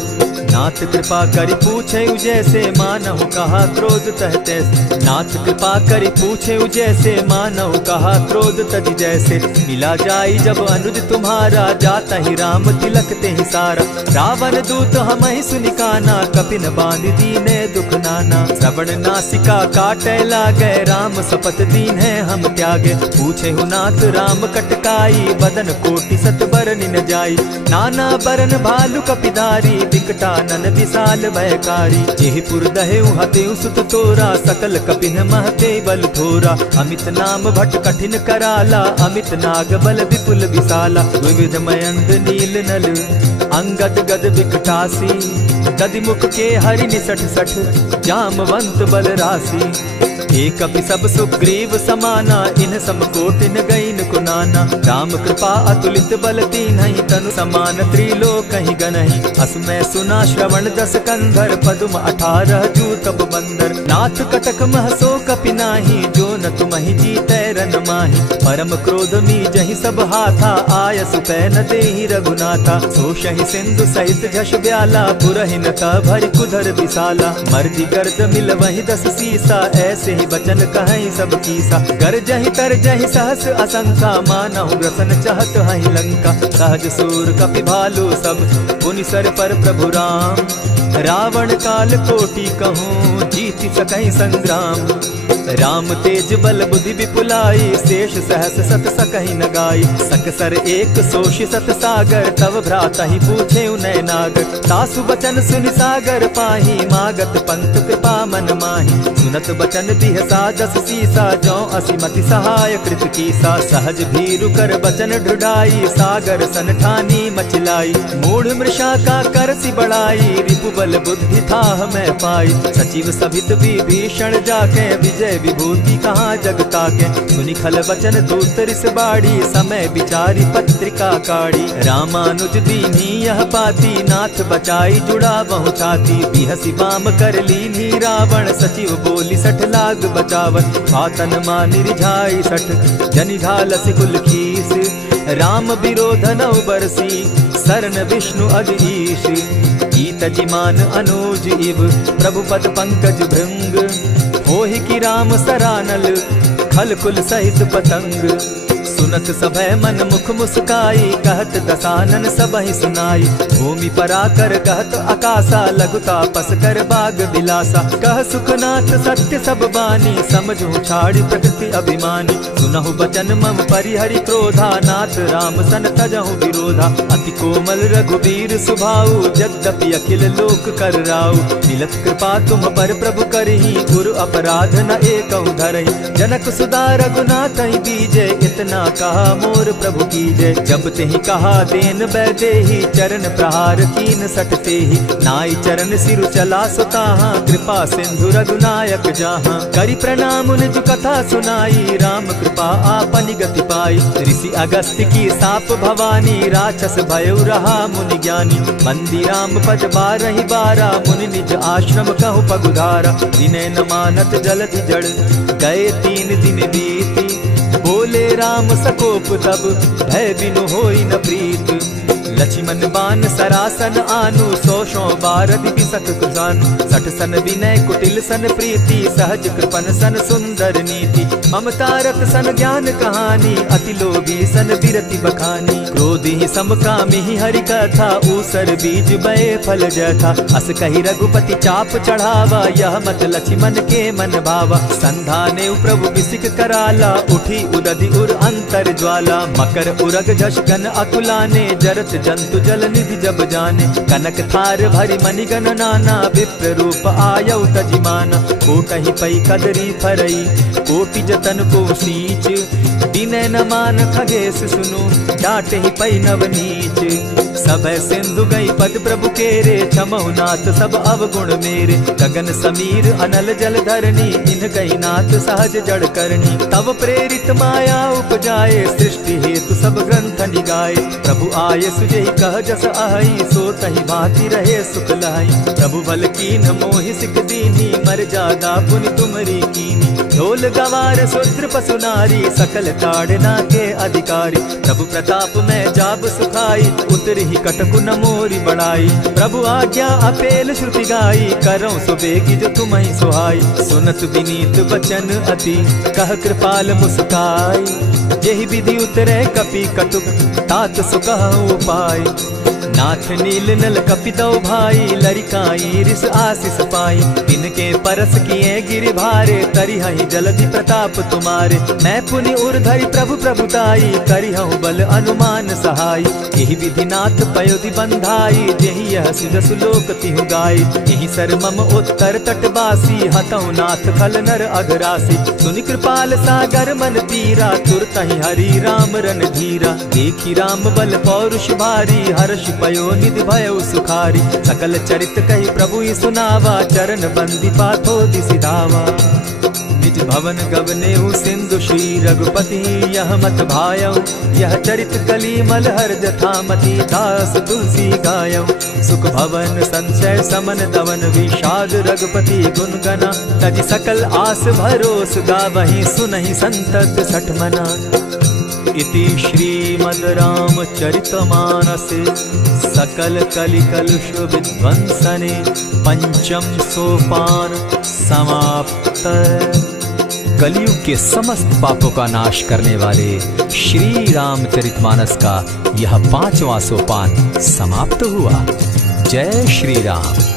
नाथ कृपा करि पूछे जैसे, मानहु कहा क्रोध तह तैसे। नाथ कृपा करि पूछे जैसे, मानहु कहा क्रोध तज जैसे। मिला जाई जब अनुज तुम्हारा, जाता ही राम तिलक ते ही सारा। रावण दूत हम ही सुनिकाना, कपिन बांध दीने दुख नाना। श्रवण नासिका काटे लागे, राम सपत दीन है हम त्यागे। पूछे हु नाथ राम कटकाई, बदन कोटि सत बरन न जाई। नाना बरन भालु कपिधारी, विकटा नन विशाल भयकारी। जेहिपुर दहेउ हतेउ सुत तोरा, सकल कपिन महते बल थोरा। अमित नाम भट कठिन कराला, अमित नाग बल विपुल विशाला। विविध मयंद नील नल, अंगद गद विकटासी। दधिमुख के हरि निसठ सठ, जामवंत बल राशि। एक कपि सब सुग्रीव समाना, इन सम कोटिन गईन कुनाना। राम कृपा अतुलित बल तीन्हि, तनु समान त्रिलोक ही गनहि। असमय सुना श्रवण दस कंधर, पदुम 18 जूतब बंदर। नाथ कटक महसो कपि नाही, जो न तुमहि जीतै रन माहि। परम क्रोध मी जहि सब हाथा, आय सुपै न देहि रघुनाथा। सोषहि सिंधु सहित झष ब्याला, पुरहि न भरि कुधर विशाला। मर्दि गर्द मिल वहि 10 सीसा, ऐसे बचन कहीं सब कीसा। कर जहि तर जहि सहस असंखा, मानहु ग्रसन चाहत हहि लंका। सहज सूर कपि भालु सब, पुनि सर पर प्रभु राम। रावण काल कोटि कहूँ, जीत जीति सकहि संग्राम। राम तेज बल बुद्धि विपुलाई, शेष सहस सत सकहि न गाई। सकसर एक सोषि सत सागर, तव भ्रातहि पूछे उनय नागर। तासु बचन सुनि सागर पाही, मागत पंत कृपा मन माही। सुनत बचन बिहसा जस सीसा, जौ असिमति सहाय कृत कीसा। सहज भीरु कर बचन ढुढ़ाई, सागर सन ठानी मचिलाई। मूढ़ मृषा का करसि बढ़ाई, रिपु बल बुद्धि थाह मैं पाई। सचिव सभित विभीषण जाके, विजय विभूति कहाँ जगता के। सुनि खल बचन दूत रिस बाड़ी, समय विचारी पत्रिका काढ़ी। रामानुज दीनी यह पाती, नाथ बचाई जुड़ा बहु छाती। बिहसी बाम कर लीनी रावण, सचिव बोली सठ लाग बचावन। पातन मानि रिझाई सठ, जनि ढालसि कुल खीस। राम विरोध नौ बरसी, सरन विष्णु अधीश। गीत जिमान अनुज इव, प्रभु पद पंकज भृंग। होहि की राम सरानल, खल कुल सहित पतंग। सुनत सभय मन मुख मुस्काई, कहत दसानन सबहि सुनाई। भूमि पराकर कहत आकाशा, लघु तापस कर बाग बिलासा। कह सुखनाथ सत्य सब बानी, समझू छाड़ी प्रकृति अभिमानी। सुनहु बचन मम परिहरि क्रोधा, नाथ राम सन तजहु विरोधा। अति कोमल रघुबीर सुभाऊ, यद्यपि अखिल लोक कर राऊ। मिलत कृपा तुम पर प्रभु करही, गुरु अपराध न एकहु धरहि। जनक सुदा रघुनाथ बीजे, इतना कहा मोर प्रभु की जय। जब तेहि कहा देन बैदेही, चरण प्रहार कीन सटते ही। नाई चरण सिरु चला सुताहा, कृपा सिंधु रघुनायक जाहा। करि प्रणाम निज कथा सुनाई, राम कृपा आपनि गति पाई। ऋषि अगस्त्य की साप भवानी, राक्षस भयउ रहा मुनि ज्ञानी। बंदी राम पद बारहि बारा, मुनि निज आश्रम कहु पगुधारा। विनय न मानत जलधि जड़, गए 3 दिन बीती। बोले राम सकोप तब, भय बिनु होई न प्रीत। लक्ष्मण बान सरासन आनु, 100 बारदि बिसक कुजानु। 60 सन विनय कुटिल सन प्रीति, सहज कृपन सन सुंदर नीति। ममता रत सन ज्ञान कहानी, अति लोभी सन बिरति बखानी। क्रोधि समकामी हरि कथा, ऊसर बीज बय फल जथा। अस कहि रघुपति चाप चढ़ावा, यह मत लक्ष्मण के मन भावा। संधाने प्रभु बिसिक कराला, उठी उदधि उर अंतर ज्वाला। मकर उरग झष घन अकुलाने, जरत जंतु जल निधि जब जाने। कनक थार भरी मणिगण नाना, विप्र रूप आयउ तजिमाना। कोटहि पै कदरी फरई, कोटि जतन को सींच। विनय न मान खगेश सुनु, डांटहि पै नव नीच। सभय सिंधु गई पद प्रभु केरे, क्षमहु नाथ सब अवगुण मेरे। गगन समीर अनल जल धरनी, इन गई नाथ सहज जड़ करनी। तब प्रेरित माया उपजाए, सृष्टि हेतु सब ग्रंथ निगाए। प्रभु आय सुजहि कह जस अहि, सो तहि भांति रहे सुख लहि। प्रभु बल कीन मोहि सिख दीनी, मर जादा पुनि तुमरी कीनी। ढोल गवार शूद्र पशु नारी, सकल ताड़ना के अधिकारी। प्रभु प्रताप में जाब सुखाई, उतरहि कटकु न मोरी बड़ाई। प्रभु आज्ञा अपेल श्रुति गाई, करऊं सुबेगी जो तुम्हि सुहाई। सुनत विनीत वचन अति, कह कृपाल मुस्काई। जेहि विधि उतरे कपि कटुक, तात सुकहु उपाय। नाथ नील नल कपितौ भाई, लरिकाई रिस आशीष पाई। तिनके परस किए गिरि भारे, तरिहहि जलधि प्रताप तुम्हारे। मैं पुनि उर्धरि प्रभु प्रभुताई, करिहु बल अनुमान सहाय। एहि विधि नाथ पयोधि बंधाई, जेहि यह सुजसु लोक तिहु गाई। एहि सर मम उत्तर तटवासी, हतौ नाथ खल नर अघरासी। सुनि कृपाल सागर मन तीरा, तुरतहि हरि राम रन धीरा। देखी राम बल पौरुष भारी, हर्ष पयो निधि भयउ सुखारी। सकल चरित कहि प्रभु सुनावा, चरण बंदी पाथो दिसि धावा। निज भवन गवनेउ सिंधु श्री रघुपति, यह मत भायउ। यह चरित कली मलहर जथामति, दास तुलसी गायउ। सुख भवन संशय समन दवन, विषाद रघुपति गुण गना। तजि सकल आस भरोस, गावहि सुनहि संतत सठ मना। इति श्रीमद् रामचरितमानसे, सकल कलिकलुष विध्वंसने। पंचम सोपान समाप्त। कलयुग के समस्त पापों का नाश करने वाले श्री रामचरितमानस का यह 5वां सोपान समाप्त हुआ। जय श्री राम।